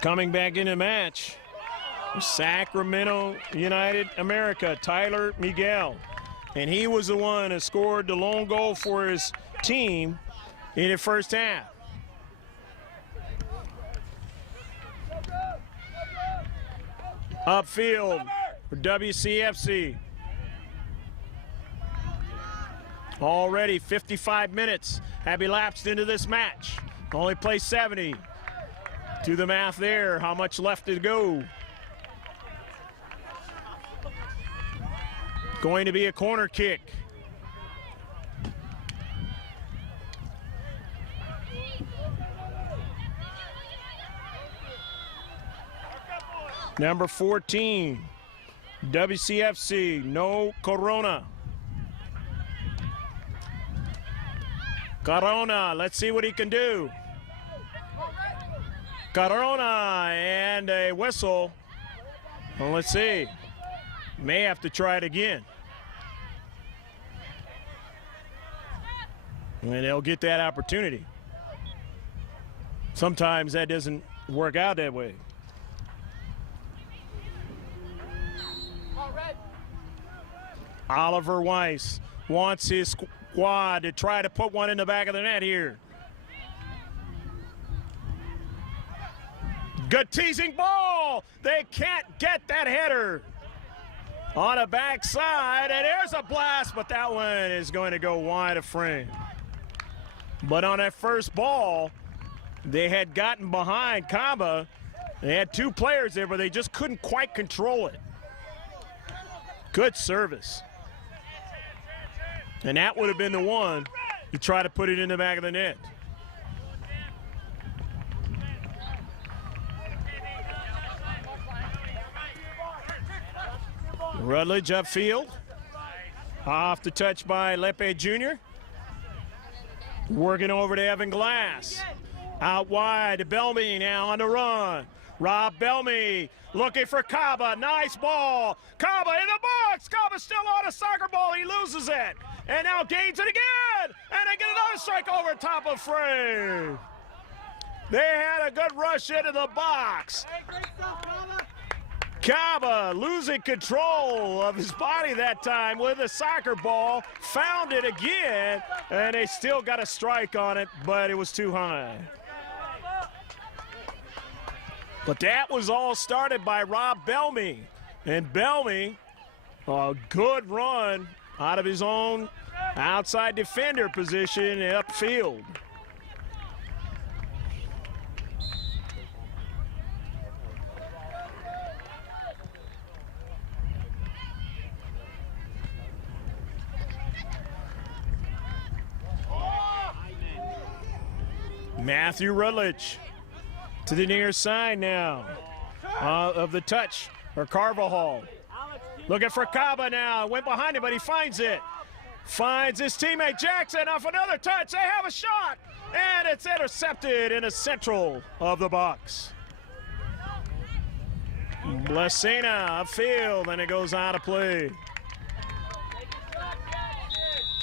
Coming back in the match, Sacramento United America, Tyler Miguel. And he was the one that scored the lone goal for his team in the first half. Upfield for WCFC. Already 55 minutes have elapsed into this match. Only play 70. Do the math there. How much left to go? Going to be a corner kick. Number 14, WCFC, no Corona. Corona, let's see what he can do. Corona and a whistle. Well, let's see. May have to try it again. And they'll get that opportunity. Sometimes that doesn't work out that way. Oliver Weiss wants his squad to try to put one in the back of the net here. Good teasing ball. They can't get that header. On the backside, and there's a blast, but that one is going to go wide of frame. But on that first ball, they had gotten behind Kaba. They had two players there, but they just couldn't quite control it. Good service. And that would have been the one to try to put it in the back of the net. Rutledge upfield. Off the touch by Lepe Jr. Working over to Evan Glass. Out wide to Bellamy now on the run. Rob Bellamy looking for Kaba. Nice ball. Kaba in the box. Kaba still on a soccer ball. He loses it. And now gains it again. And they get another strike over top of frame. They had a good rush into the box. Kaba losing control of his body that time with a soccer ball. Found it again. And they still got a strike on it, but it was too high. But that was all started by Rob Bellamy. And Bellamy, a good run out of his own outside defender position upfield. Matthew Rutledge to the near side now of the touch, or Carvajal. Looking for Kaba now. Went behind him, but he finds it. Finds his teammate Jackson off another touch. They have a shot, and it's intercepted in the central of the box. Blesina upfield, and it goes out of play.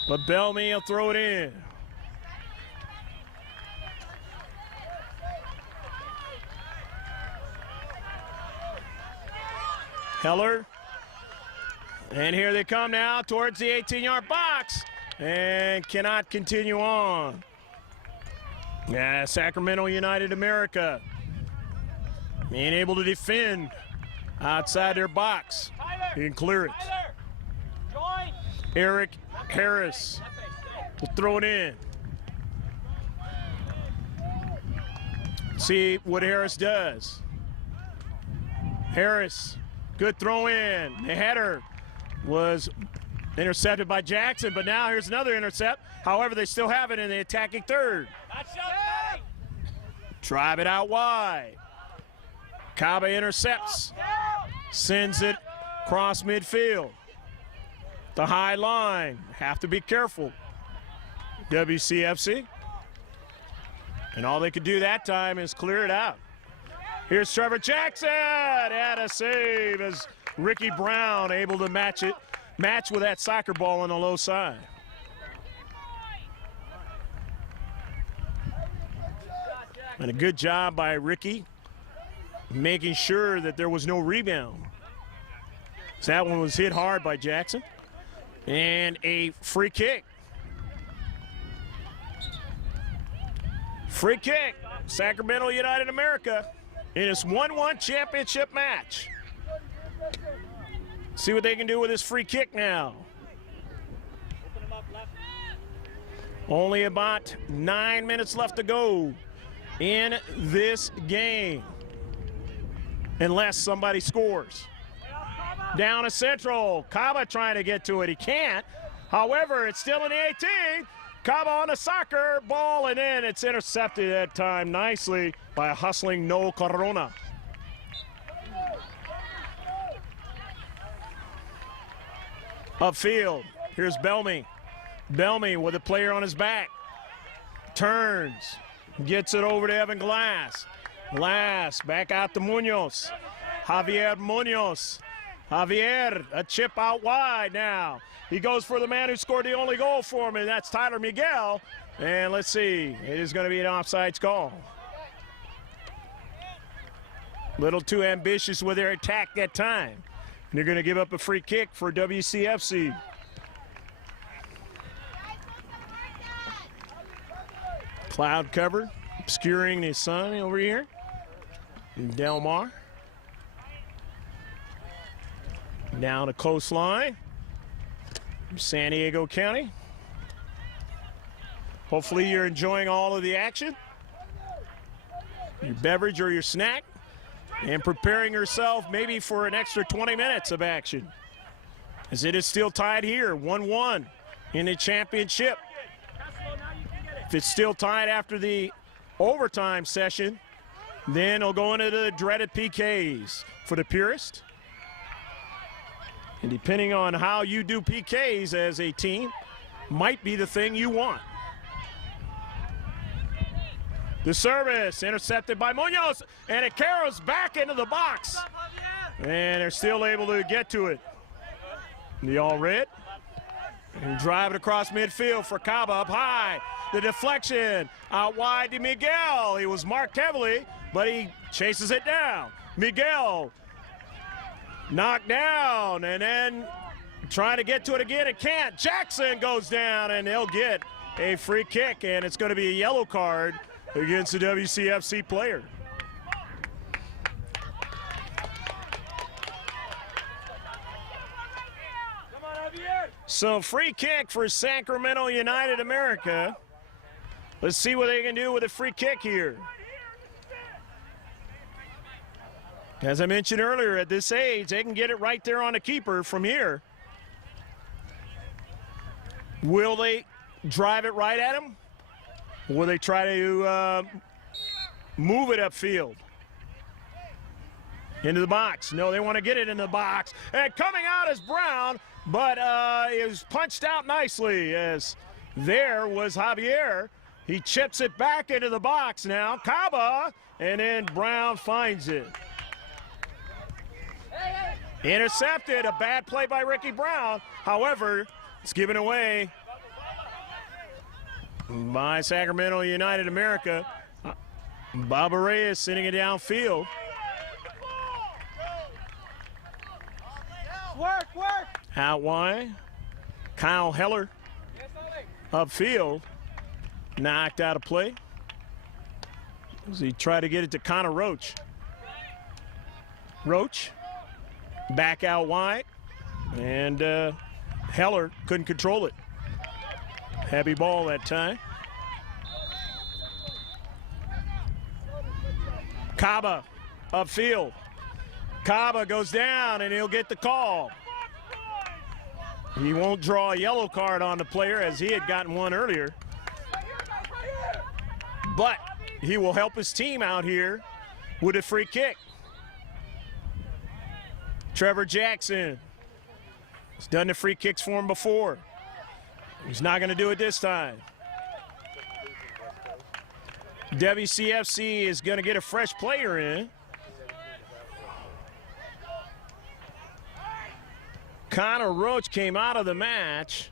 But Bellamy will throw it in. Heller. And here they come now towards the 18-yard box and cannot continue on. Yeah, Sacramento United America being able to defend outside their box. He can clear it. Join. Eric Harris will throw it in. See what Harris does. Harris, good throw in. The header was intercepted by Jackson, but now here's another intercept. However, they still have it in the attacking third. Drive it out wide. Kaba intercepts, sends it across midfield. The high line, have to be careful. WCFC. And all they could do that time is clear it out. Here's Trevor Jackson, and a save as Ricky Brown able to match with that soccer ball on the low side. And a good job by Ricky making sure that there was no rebound. So that one was hit hard by Jackson. And a free kick. Free kick, Sacramento United America in this 1-1 championship match. See what they can do with this free kick now. Only about 9 minutes left to go in this game, unless somebody scores. Down to Central, Kaba trying to get to it, he can't. However, it's still in the 18. Kaba on the soccer ball, and then it's intercepted that time nicely by a hustling Noel Corona. Upfield, here's Belmy. Belmy with a player on his back. Turns, gets it over to Evan Glass. Glass back out to Munoz. Javier Munoz. Javier, a chip out wide now. He goes for the man who scored the only goal for him, and that's Tyler Miguel. And let's see, it is going to be an offsides call. Little too ambitious with their attack that time. And they're going to give up a free kick for WCFC. Cloud cover, obscuring the sun over here in Del Mar. Down the coastline, San Diego County. Hopefully you're enjoying all of the action, your beverage or your snack, and preparing yourself maybe for an extra 20 minutes of action, as it is still tied here, 1-1 in the championship. If it's still tied after the overtime session, then it'll go into the dreaded PKs for the purist. And depending on how you do PKs as a team, might be the thing you want. The service intercepted by Munoz, and it carries back into the box. And they're still able to get to it. The all red. And drive it across midfield for Kaba up high. The deflection out wide to Miguel. He was marked heavily, but he chases it down. Miguel knocked down, and then trying to get to it again, it can't. Jackson goes down, and they'll get a free kick, and it's going to be a yellow card against the WCFC player. So free kick for Sacramento United America. Let's see what they can do with a free kick here. As I mentioned earlier, at this age, they can get it right there on the keeper from here. Will they drive it right at him? Or will they try to move it upfield? Into the box. No, they want to get it in the box. And coming out is Brown, but it was punched out nicely, as there was Javier. He chips it back into the box now. Kaba, and then Brown finds it. Intercepted, a bad play by Ricky Brown. However, it's given away by Sacramento United America. Bob Reyes sending it downfield. Work. Out wide. Kyle Heller upfield. Knocked out of play. as he tried to get it to Connor Roach. Roach back out wide, and Heller couldn't control it. Heavy ball that time. Kaba upfield. Kaba goes down, and he'll get the call. He won't draw a yellow card on the player, as he had gotten one earlier. But he will help his team out here with a free kick. Trevor Jackson has done the free kicks for him before. He's not going to do it this time. Wcfc is going to get a fresh player in. Connor Roach came out of the match,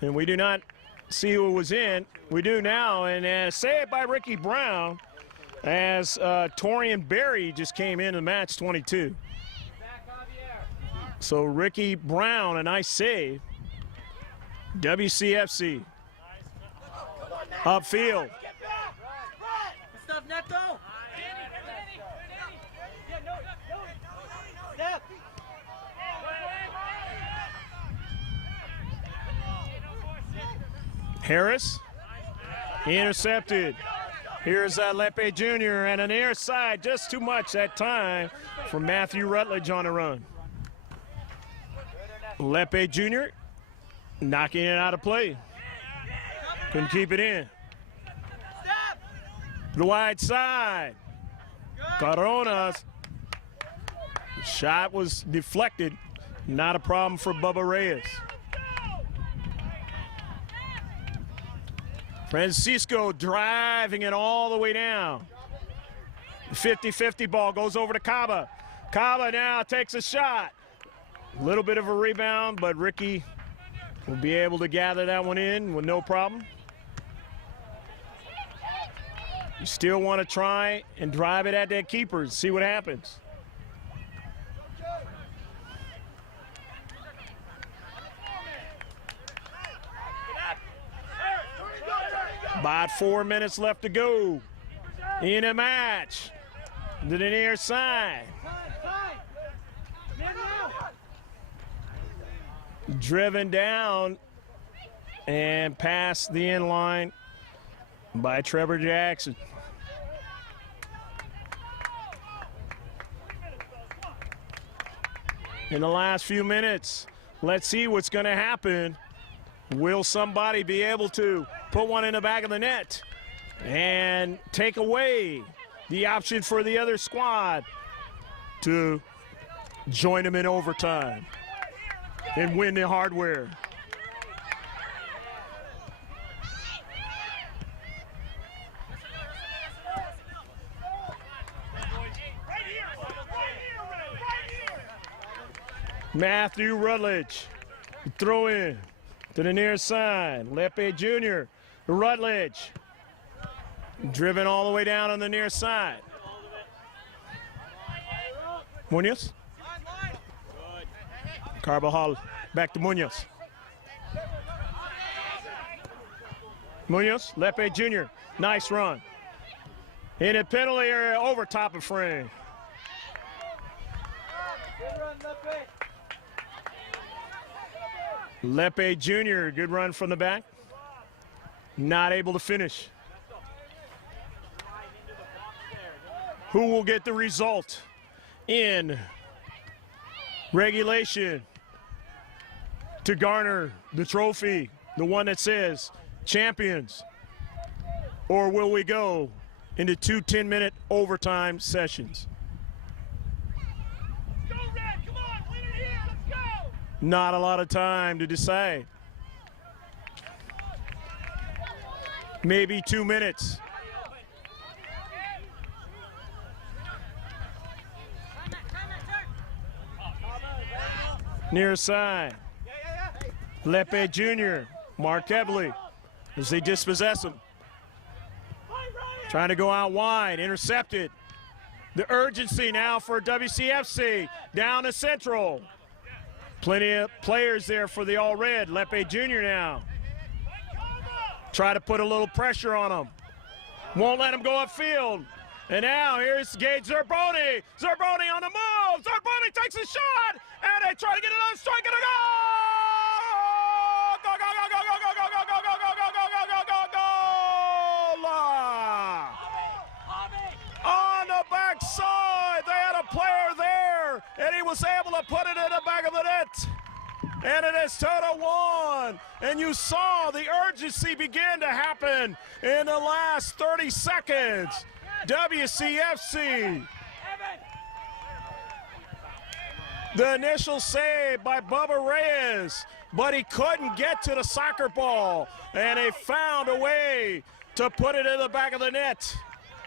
and we do not see who was in. We do now, and saved by Ricky Brown, as Torian Berry just came into the match, 22. So Ricky Brown, a nice save. WCFC upfield. Stuff Neto. Harris intercepted. Here's Lepe Jr. and an near side, just too much that time for Matthew Rutledge on the run. Lepe Jr. knocking it out of play. Couldn't keep it in. The wide side. Coronas. Shot was deflected. Not a problem for Bubba Reyes. Francisco driving it all the way down. 50-50 ball goes over to Kaba. Kaba now takes a shot. A little bit of a rebound, but Ricky will be able to gather that one in with no problem. You still want to try and drive it at that keeper and see what happens. About 4 minutes left to go in a match. To the near side. Driven down and past the end line by Trevor Jackson. In the last few minutes, let's see what's going to happen. Will somebody be able to put one in the back of the net and take away the option for the other squad to join them in overtime and win the hardware? Matthew Rutledge, throw in to the near side. Lepe Jr., Rutledge, driven all the way down on the near side. Munoz. Carbajal back to Munoz. Munoz, Lepe Jr., nice run. In a penalty area over top of frame. Lepe Jr., good run from the back. Not able to finish. Who will get the result in regulation to garner the trophy, the one that says champions? Or will we go into 2 10-minute overtime sessions? Not a lot of time to decide. Maybe 2 minutes. Near side. Lepe Jr., Mark Ebley, as they dispossess him. Trying to go out wide, intercepted. The urgency now for WCFC, down to Central. Plenty of players there for the All Red. Lepe Jr. now. Try to put a little pressure on him. Won't let him go upfield. And now here's Gage Zerboni. Zerboni on the move. Zerboni takes a shot, and they try to get another strike and a goal! Go, go, go, go, go, go, go, go, go, go, go, go, go, go, go, go, on the backside, they had a player there, and he was able to put it in the back of the net. And it is 2-1. And you saw the urgency begin to happen in the last 30 seconds. WCFC. The initial save by Bubba Reyes, but he couldn't get to the soccer ball. And they found a way to put it in the back of the net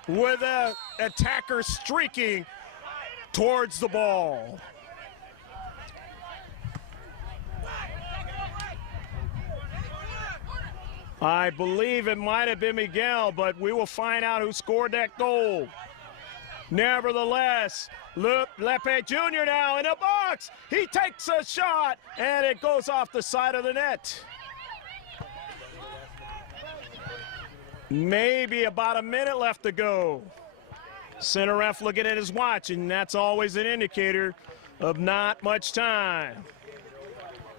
with the attacker streaking towards the ball. I believe it might have been Miguel, but we will find out who scored that goal. Nevertheless, Lepe Jr. now in the box. He takes a shot, and it goes off the side of the net. Maybe about a minute left to go. Center ref looking at his watch, and that's always an indicator of not much time.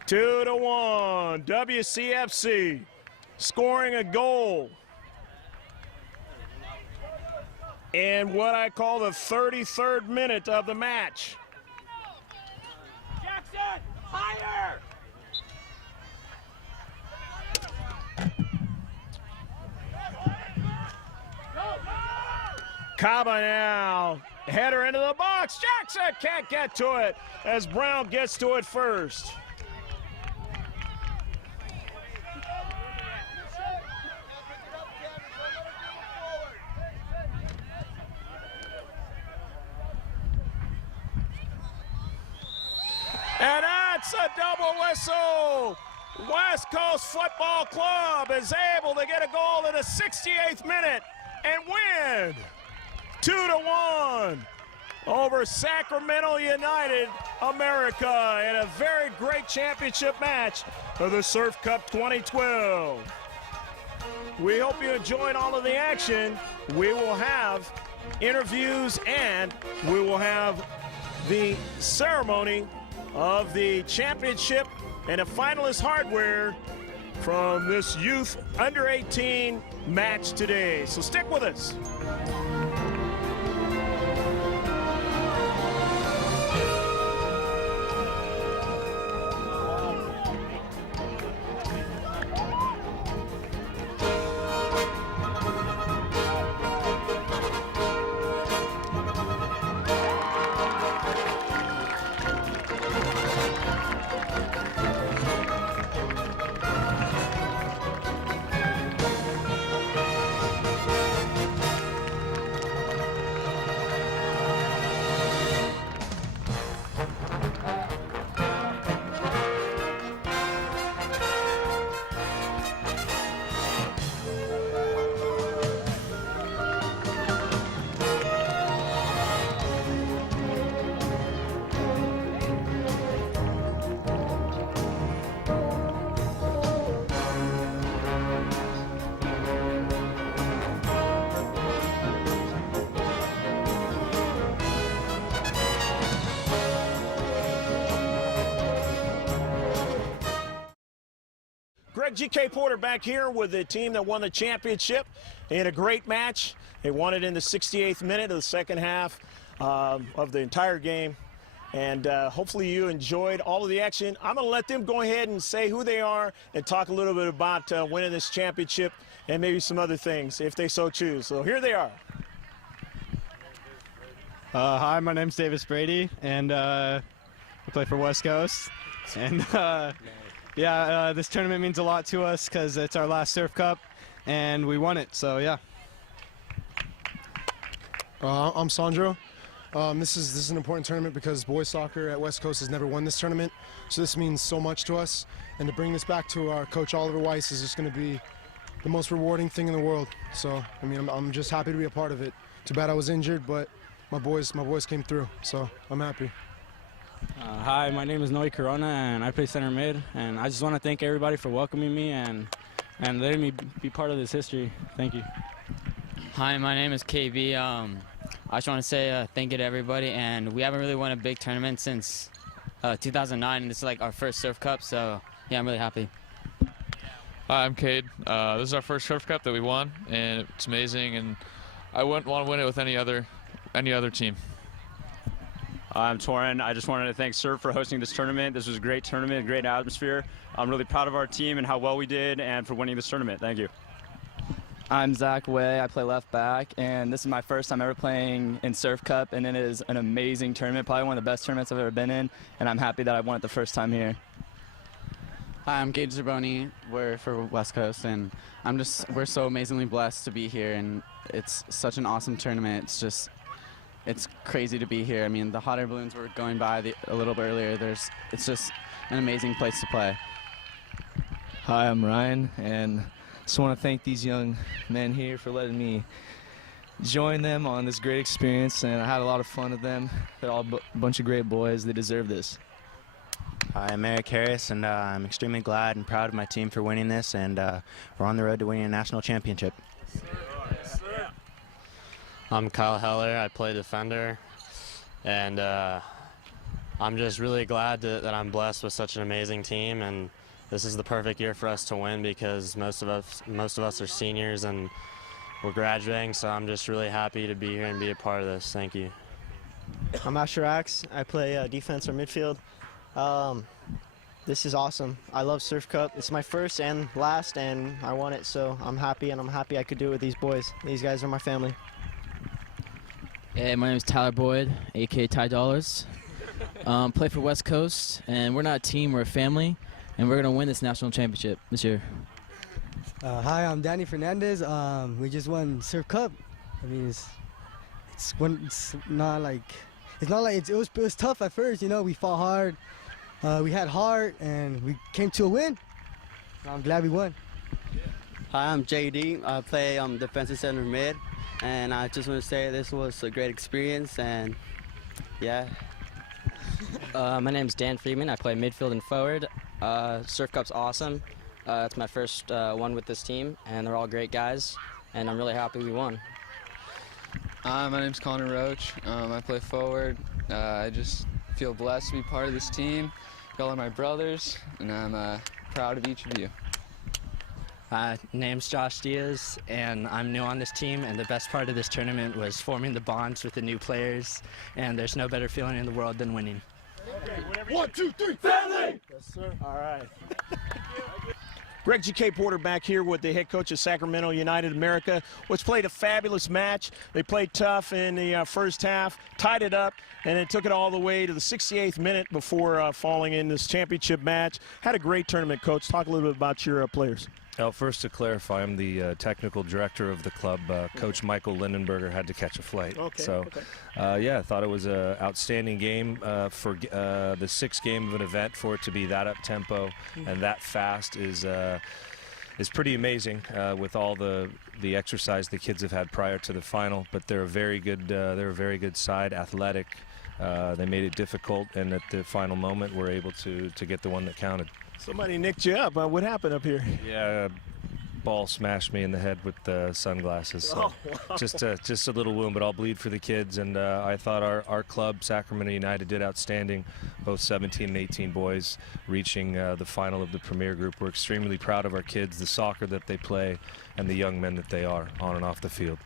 2-1, WCFC. Scoring a goal in what I call the 33rd minute of the match. Jackson, higher! Kaba now, header into the box. Jackson can't get to it as Brown gets to it first. And that's a double whistle. West Coast Football Club is able to get a goal in the 68th minute and win 2-1 over Sacramento United America in a very great championship match of the Surf Cup 2012. We hope you enjoyed all of the action. We will have interviews and we will have the ceremony of the championship and the finalist hardware from this youth under 18 match today. So stick with us. Greg G.K. Porter back here with the team that won the championship in a great match. They won it in the 68th minute of the second half of the entire game. And hopefully you enjoyed all of the action. I'm going to let them go ahead and say who they are and talk a little bit about winning this championship and maybe some other things if they so choose. So here they are. Hi, my name's Davis Brady, and I play for West Coast. And yeah, this tournament means a lot to us because it's our last Surf Cup, and we won it, so yeah. I'm Sandro. This is an important tournament because boys soccer at West Coast has never won this tournament, so this means so much to us. And to bring this back to our coach Oliver Weiss is just going to be the most rewarding thing in the world. So I mean, I'm just happy to be a part of it. Too bad I was injured, but my boys came through, so I'm happy. Hi, my name is Noe Corona, and I play center mid. And I just want to thank everybody for welcoming me and letting me be part of this history. Thank you. Hi, my name is KB. I just want to say thank you to everybody, and we haven't really won a big tournament since 2009, and this is like our first Surf Cup, so yeah, I'm really happy. Hi, I'm Cade. This is our first Surf Cup that we won, and it's amazing, and I wouldn't want to win it with any other team. I'm Torin. I just wanted to thank Surf for hosting this tournament. This was a great tournament, great atmosphere. I'm really proud of our team and how well we did and for winning this tournament. Thank you. I'm Zach Way. I play left back, and this is my first time ever playing in Surf Cup, and it is an amazing tournament, probably one of the best tournaments I've ever been in, and I'm happy that I won it the first time here. Hi, I'm Gage Zerboni. We're for West Coast, and we're so amazingly blessed to be here, and it's such an awesome tournament. It's crazy to be here. I mean, the hot air balloons were going by a little bit earlier. It's just an amazing place to play. Hi, I'm Ryan, and just want to thank these young men here for letting me join them on this great experience, and I had a lot of fun with them. They're all a bunch of great boys. They deserve this. Hi, I'm Eric Harris, and I'm extremely glad and proud of my team for winning this, and we're on the road to winning a national championship. I'm Kyle Heller. I play defender, and I'm just really glad that I'm blessed with such an amazing team, and this is the perfect year for us to win because most of us are seniors and we're graduating, so I'm just really happy to be here and be a part of this. Thank you. I'm Asher Axe. I play defense or midfield. This is awesome. I love Surf Cup. It's my first and last, and I won it, so I'm happy, and I'm happy I could do it with these boys. These guys are my family. Hey, my name is Tyler Boyd, aka Ty Dollars. Play for West Coast, and we're not a team, we're a family, and we're going to win this national championship this year. Hi, I'm Danny Fernandez. We just won Surf Cup. I mean, it was tough at first. You know, we fought hard. We had heart, and we came to a win. I'm glad we won. Hi, I'm JD. I play defensive center mid, and I just want to say this was a great experience, and yeah. My name's Dan Freeman. I play midfield and forward. Surf Cup's awesome. It's my first one with this team, and they're all great guys, and I'm really happy we won. My name's Connor Roach. I play forward. I just feel blessed to be part of this team. Y'all are my brothers, and I'm proud of each of you. Name's Josh Diaz, and I'm new on this team, and the best part of this tournament was forming the bonds with the new players, and there's no better feeling in the world than winning. 1, 2, 3, family! Yes, sir. All right. Greg G.K. Porter back here with the head coach of Sacramento United America, which played a fabulous match. They played tough in the first half, tied it up, and then took it all the way to the 68th minute before falling in this championship match. Had a great tournament, Coach. Talk a little bit about your players. Well, first to clarify, I'm the technical director of the club. Coach Michael Lindenberger had to catch a flight. Yeah, I thought it was an outstanding game for the sixth game of an event. For it to be that up-tempo and that fast is pretty amazing with all the exercise the kids have had prior to the final. But they're a very good side, athletic. They made it difficult, and at the final moment, were able to get the one that counted. Somebody nicked you up. What happened up here? Yeah, ball smashed me in the head with the sunglasses. So wow. just a little wound, but I'll bleed for the kids. And I thought our club, Sacramento United, did outstanding. Both 17 and 18 boys reaching the final of the Premier Group. We're extremely proud of our kids, the soccer that they play, and the young men that they are on and off the field.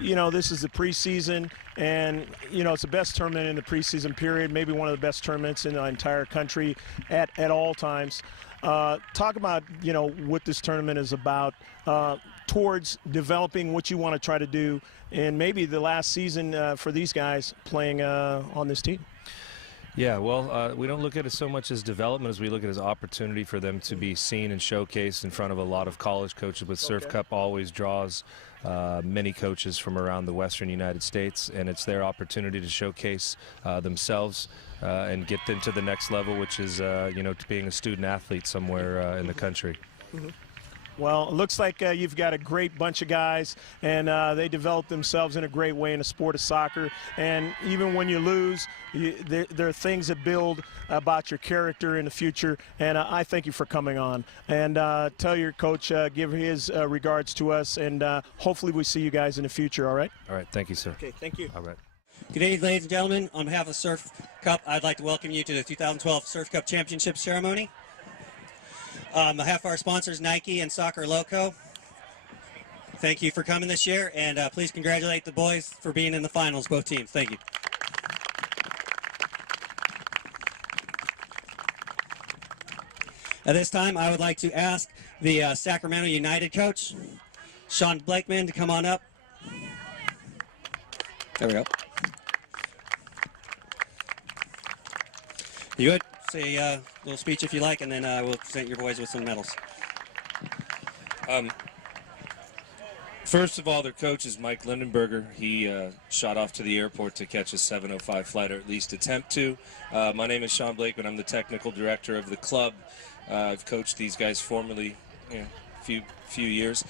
You know, this is the preseason, and, you know, it's the best tournament in the preseason period, maybe one of the best tournaments in the entire country at all times. Talk about, you know, what this tournament is about towards developing what you want to try to do, and maybe the last season for these guys playing on this team. Yeah, well, we don't look at it so much as development as we look at it as opportunity for them to be seen and showcased in front of a lot of college coaches. But Surf Cup always draws many coaches from around the western United States, and it's their opportunity to showcase themselves and get them to the next level, which is, you know, being a student athlete somewhere in the country. Well, it looks like you've got a great bunch of guys, and they develop themselves in a great way in the sport of soccer. And even when you lose, there are things that build about your character in the future. And I thank you for coming on. And tell your coach, give his regards to us, and hopefully we see you guys in the future, all right? All right, thank you, sir. Okay, thank you. All right. Good evening, ladies and gentlemen. On behalf of Surf Cup, I'd like to welcome you to the 2012 Surf Cup Championship ceremony. On behalf of our sponsors, Nike and Soccer Loco, thank you for coming this year, and please congratulate the boys for being in the finals, both teams. Thank you. At this time, I would like to ask the Sacramento United coach, Sean Blakeman, to come on up. There we go. You would say a little speech if you like, and then we'll present your boys with some medals. First of all, their coach is Mike Lindenberger. He shot off to the airport to catch a 7:05 flight, or at least attempt to. My name is Sean Blakeman. I'm the technical director of the club. I've coached these guys formerly, few years.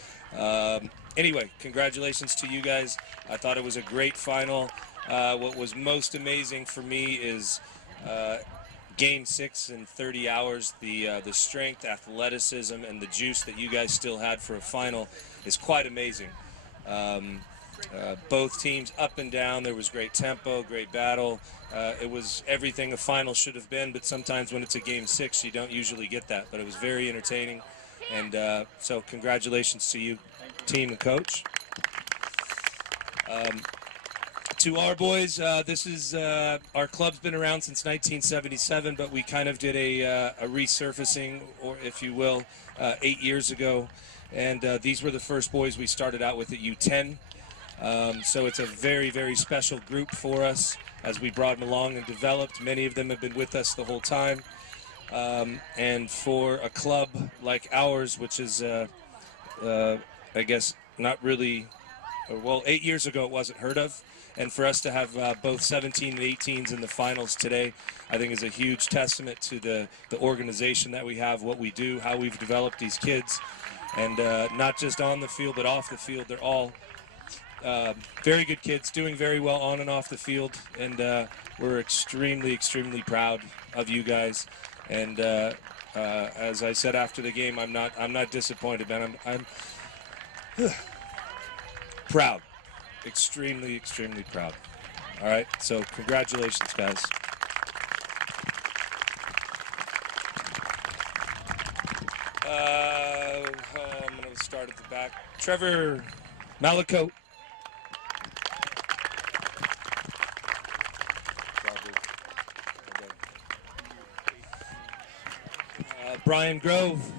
Anyway, congratulations to you guys. I thought it was a great final. What was most amazing for me is Game 6 in 30 hours. The strength, athleticism, and the juice that you guys still had for a final is quite amazing. Both teams up and down. There was great tempo, great battle. It was everything a final should have been, but sometimes when it's a Game 6, you don't usually get that. But it was very entertaining. And so congratulations to you, team and coach. To our boys, this is our club's been around since 1977, but we kind of did a resurfacing, or if you will, 8 years ago. And these were the first boys we started out with at U10. So it's a very, very special group for us as we brought them along and developed. Many of them have been with us the whole time. And for a club like ours, which is, I guess, not really, well, 8 years ago it wasn't heard of. And for us to have both 17 and 18s in the finals today, I think is a huge testament to the organization that we have, what we do, how we've developed these kids. And not just on the field, but off the field. They're all very good kids, doing very well on and off the field. And we're extremely, extremely proud of you guys. And as I said after the game, I'm not disappointed, man. I'm proud. Extremely, extremely proud. All right, so congratulations, guys. I'm going to start at the back. Trevor Malakote. Brian Grove.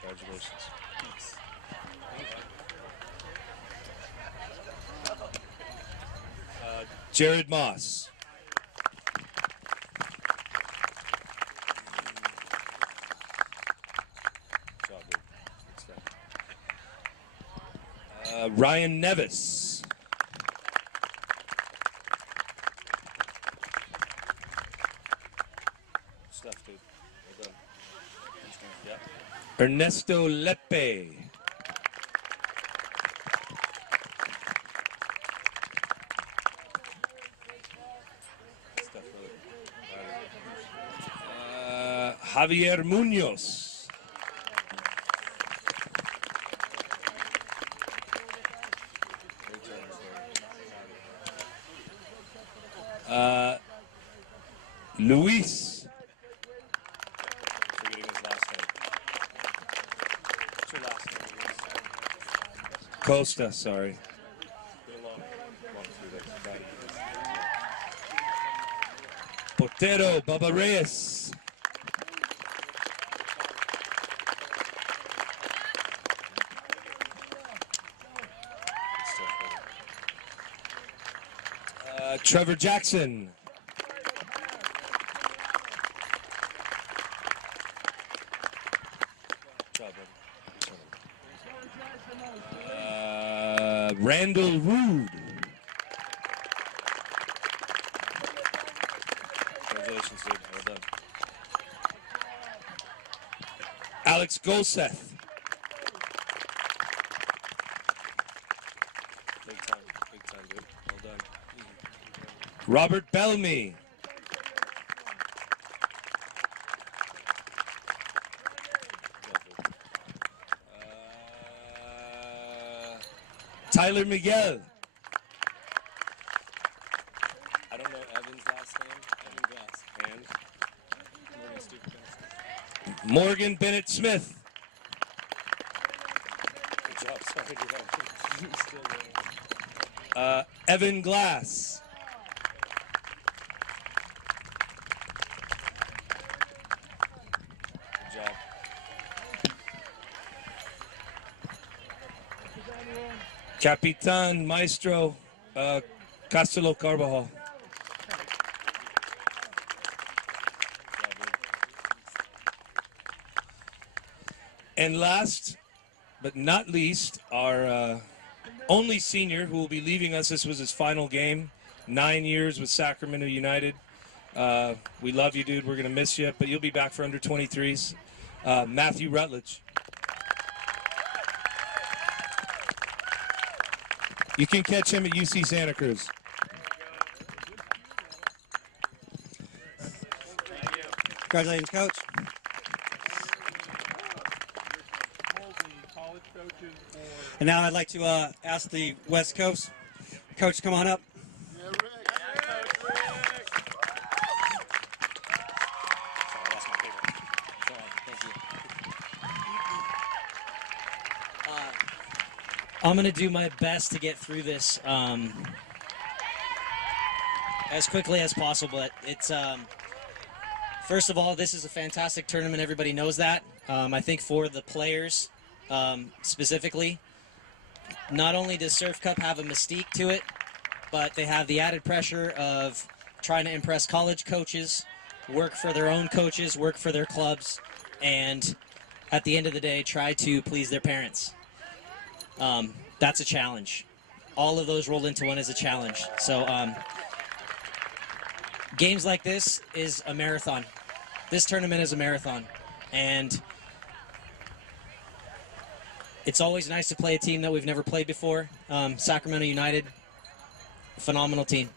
Congratulations. Jared Moss. Ryan Nevis. Stuff, dude. Well done. Yep. Ernesto Lepe. Javier Munoz. Luis. Forgetting his last name. What's your last name? Costa, sorry. Portero Baba Reyes. Trevor Jackson. Randall Wood. Alex Golseth. Big time, dude. Well done. Robert Bellamy. Tyler Miguel. I don't know Evan's last name. Evan Glass. And Morgan Bennett Smith. Good job. Sorry, Still there. Evan Glass. Good job. Capitan Maestro Castelo Carvajal. And last but not least, our only senior who will be leaving us. This was his final game. 9 years with Sacramento United. We love you, dude. We're going to miss you, but you'll be back for under 23s. Matthew Rutledge. You can catch him at UC Santa Cruz. Congratulations, Coach. And now I'd like to ask the West Coast coach to come on up. I'm going to do my best to get through this as quickly as possible. It's first of all, this is a fantastic tournament. Everybody knows that. I think for the players specifically, not only does Surf Cup have a mystique to it, but they have the added pressure of trying to impress college coaches, work for their own coaches, work for their clubs, and at the end of the day, try to please their parents. That's a challenge. All of those rolled into one is a challenge. So games like this is a marathon. This tournament is a marathon. And it's always nice to play a team that we've never played before. Sacramento United, phenomenal team.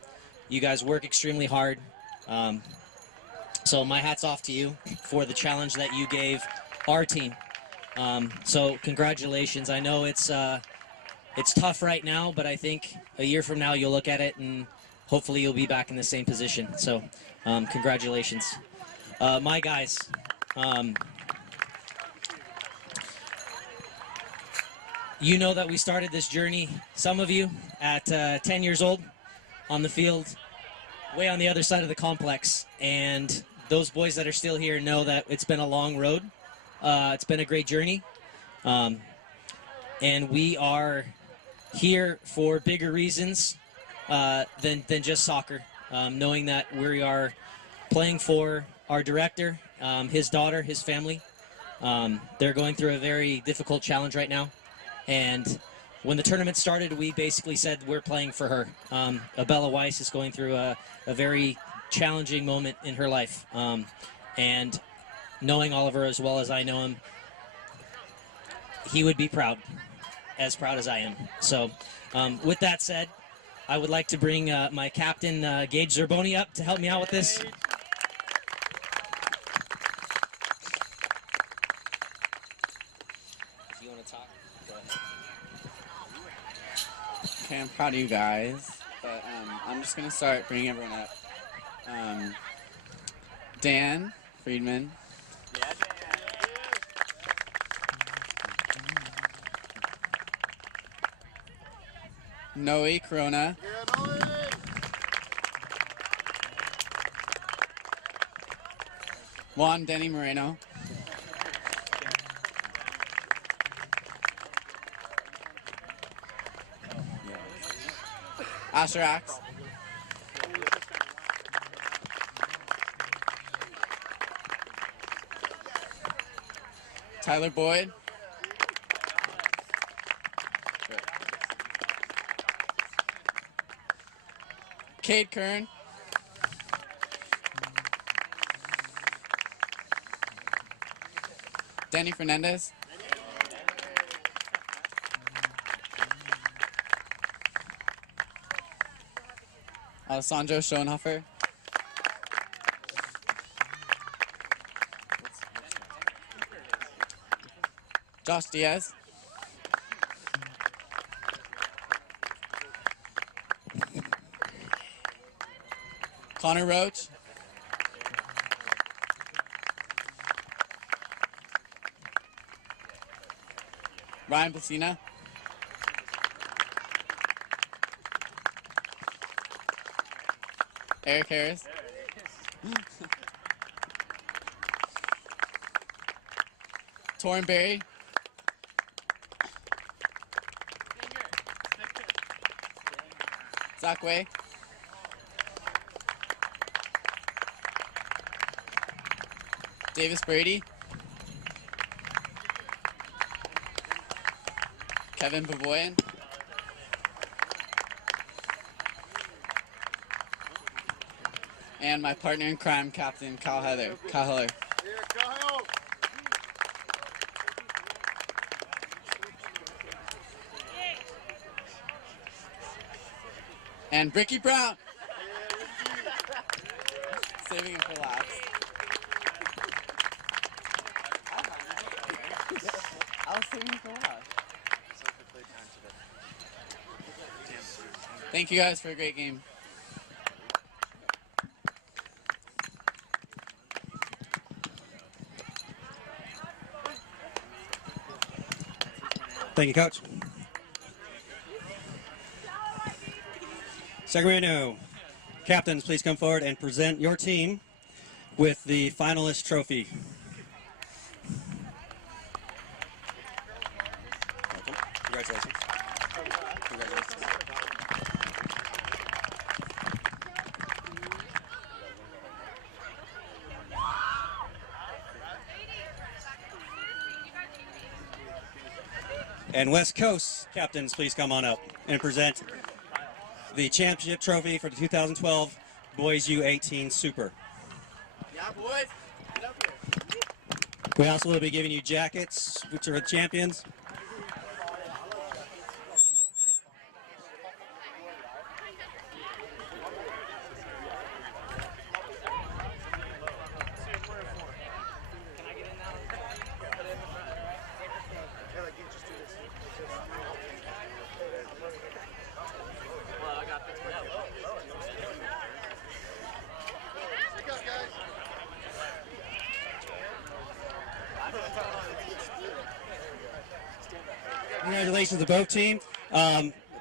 You guys work extremely hard. So my hat's off to you for the challenge that you gave our team. So congratulations. I know it's tough right now, but I think a year from now you'll look at it and hopefully you'll be back in the same position. So congratulations. My guys, you know that we started this journey, some of you, at 10 years old on the field, way on the other side of the complex. And those boys that are still here know that it's been a long road. It's been a great journey. And we are here for bigger reasons than just soccer. Knowing that we are playing for our director, his daughter, his family. They're going through a very difficult challenge right now. And when the tournament started, we basically said we're playing for her. Abella Weiss is going through a very challenging moment in her life. And knowing Oliver as well as I know him, he would be proud as I am. So with that said, I would like to bring my captain, Gage Zerboni, up to help me out with this. If you want to talk, go ahead. Okay, I'm proud of you guys, but I'm just going to start bringing everyone up. Dan Friedman. Noe Corona. Juan Denny Moreno. Asher Axe. Tyler Boyd. Cade Kern. Danny Fernandez. Alessandro Schoenhofer. Josh Diaz. Connor Roach. Ryan Pacina. Eric Harris. Torrin Berry. Zach Way. Davis Brady. Kevin Pavoyan. And my partner in crime, Captain Kyle Heller. And Ricky Brown. Saving him for last. I was saving him for last. Thank you guys for a great game. Thank you, Coach. Sacramento captains, please come forward and present your team with the finalist trophy. Welcome. Congratulations. Congratulations. And West Coast captains, please come on up and present the championship trophy for the 2012 Boys U18 Super. Yeah, boys. Get up here. We also will be giving you jackets, which are the champions. Congratulations to both teams.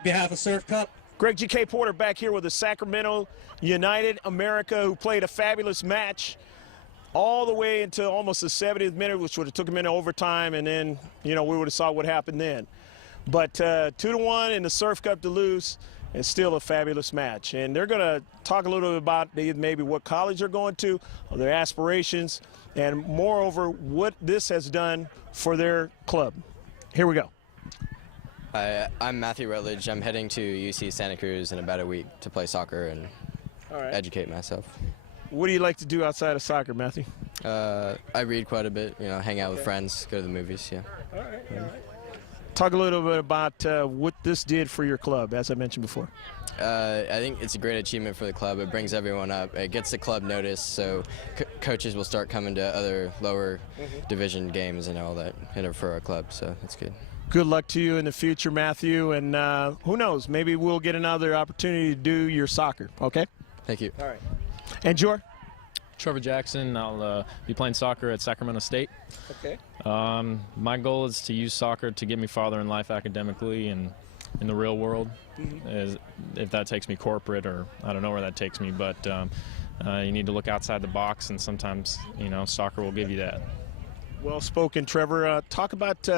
Behalf of Surf Cup. Greg G.K. Porter back here with the Sacramento United America, who played a fabulous match all the way into almost the 70th minute, which would have took them into overtime, and then, you know, we would have saw what happened then. But 2-1 in the Surf Cup to lose is still a fabulous match. And they're going to talk a little bit about maybe what college they're going to, their aspirations, and moreover, what this has done for their club. Here we go. Hi, I'm Matthew Rutledge. I'm heading to UC Santa Cruz in about a week to play soccer and educate myself. What do you like to do outside of soccer, Matthew? I read quite a bit, you know, hang out with friends, go to the movies, yeah. All right. Talk a little bit about what this did for your club, as I mentioned before. I think it's a great achievement for the club. It brings everyone up. It gets the club noticed, so coaches will start coming to other lower division games and all that, you know, for our club, so that's good. Good luck to you in the future, Matthew, and who knows, maybe we'll get another opportunity to do your soccer, okay? Thank you. All right. And Jor? Trevor Jackson. I'll be playing soccer at Sacramento State. Okay. My goal is to use soccer to get me farther in life academically and in the real world. If that takes me corporate, or I don't know where that takes me, but you need to look outside the box, and sometimes, you know, soccer will give you that. Well spoken, Trevor. Talk about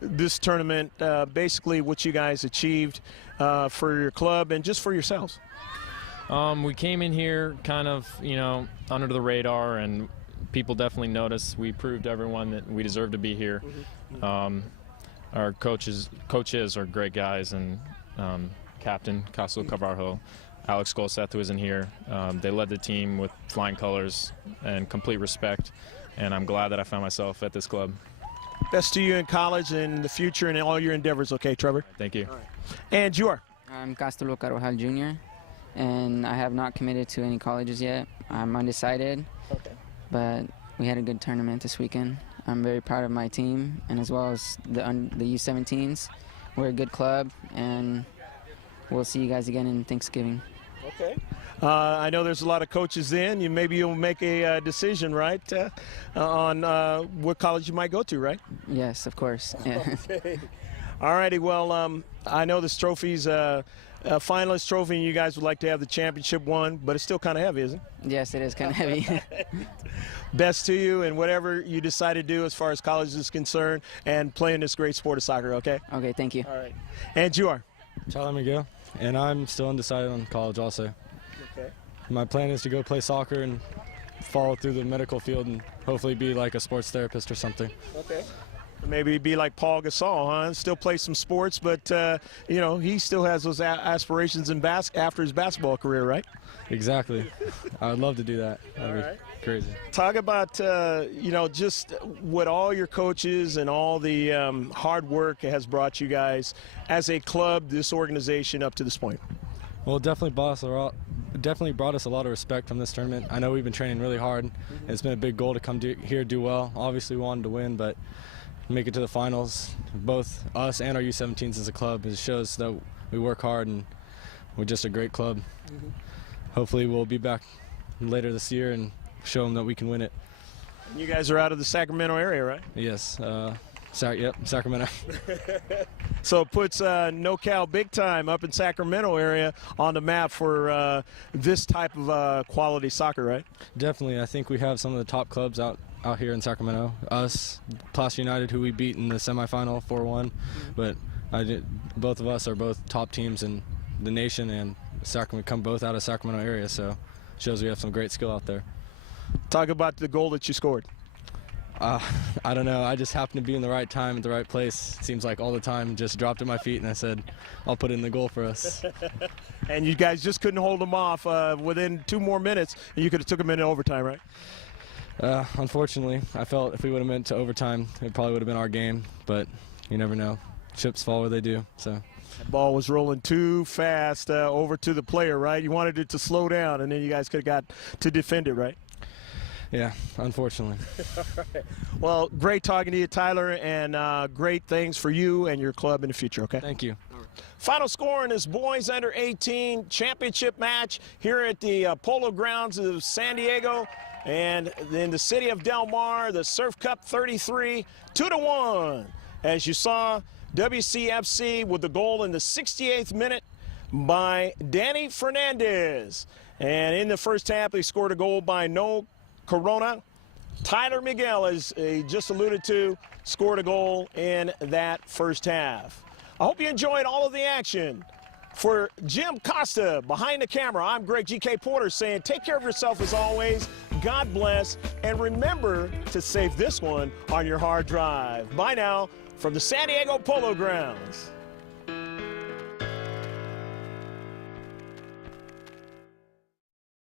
this tournament, basically what you guys achieved for your club and just for yourselves. We came in here kind of, you know, under the radar, and people definitely noticed. We proved to everyone that we deserve to be here. Our coaches are great guys, and Captain Castro Cavarjo, Alex Golseth, who isn't here. They led the team with flying colors and complete respect, and I'm glad that I found myself at this club. Best to you in college and in the future and in all your endeavors, okay, Trevor? Thank you. And you are? I'm Castelo Carvajal Jr., and I have not committed to any colleges yet. I'm undecided, but we had a good tournament this weekend. I'm very proud of my team, and as well as the U17s. We're a good club, and we'll see you guys again in Thanksgiving. Okay. I know there's a lot of coaches in. Maybe you'll make a decision, right, on what college you might go to, right? Yes, of course. Yeah. Okay. All righty. Well, I know this trophy's a finalist trophy, and you guys would like to have the championship one, but it's still kind of heavy, isn't it? Yes, it is kind of heavy. Best to you and whatever you decide to do as far as college is concerned and playing this great sport of soccer, okay? Okay, thank you. All right. And you are? Charlie Miguel, and I'm still undecided on college also. Okay. My plan is to go play soccer and follow through the medical field and hopefully be like a sports therapist or something. Okay. Maybe be like Paul Gasol, huh? Still play some sports, but, you know, he still has those aspirations in after his basketball career, right? Exactly. I would love to do that. That'd be crazy. Talk about, you know, just what all your coaches and all the hard work has brought you guys as a club, this organization, up to this point. Well, it definitely brought us a lot of respect from this tournament. I know we've been training really hard. And it's been a big goal to come here do well. Obviously, we wanted to win, but make it to the finals, both us and our U17s as a club, it shows that we work hard and we're just a great club. Hopefully we'll be back later this year and show them that we can win it. You guys are out of the Sacramento area, right? Yes, yep, Sacramento. So it puts NoCal big time up in Sacramento area on the map for this type of quality soccer, right? Definitely. I think we have some of the top clubs out here in Sacramento. Us, Placer United, who we beat in the semifinal 4-1, but both of us are both top teams in the nation, and Sacramento come both out of Sacramento area, so it shows we have some great skill out there. Talk about the goal that you scored. I don't know. I just happened to be in the right time at the right place. It seems like all the time. Just dropped at my feet, and I said, I'll put in the goal for us. And you guys just couldn't hold them off. Within 2 more minutes, you could have took them into overtime, right? Unfortunately, I felt if we would have went to overtime, it probably would have been our game, but you never know. Chips fall where they do, so. The ball was rolling too fast over to the player, right? You wanted it to slow down, and then you guys could have got to defend it, right? Yeah, unfortunately. Well, great talking to you, Tyler, and great things for you and your club in the future, okay? Thank you. Final score in this boys under 18 championship match here at the Polo Grounds of San Diego. And in the city of Del Mar, the Surf Cup 33, 2-1. As you saw, Wcfc with the goal in the 68th minute by Danny Fernandez. And in the first half, they scored a goal by No Corona. Tyler Miguel, as he just alluded to, scored a goal in that first half. I hope you enjoyed all of the action. For Jim Costa behind the camera, I'm Greg G.K. Porter saying take care of yourself as always. God bless, and remember to save this one on your hard drive. Bye now from the San Diego Polo Grounds.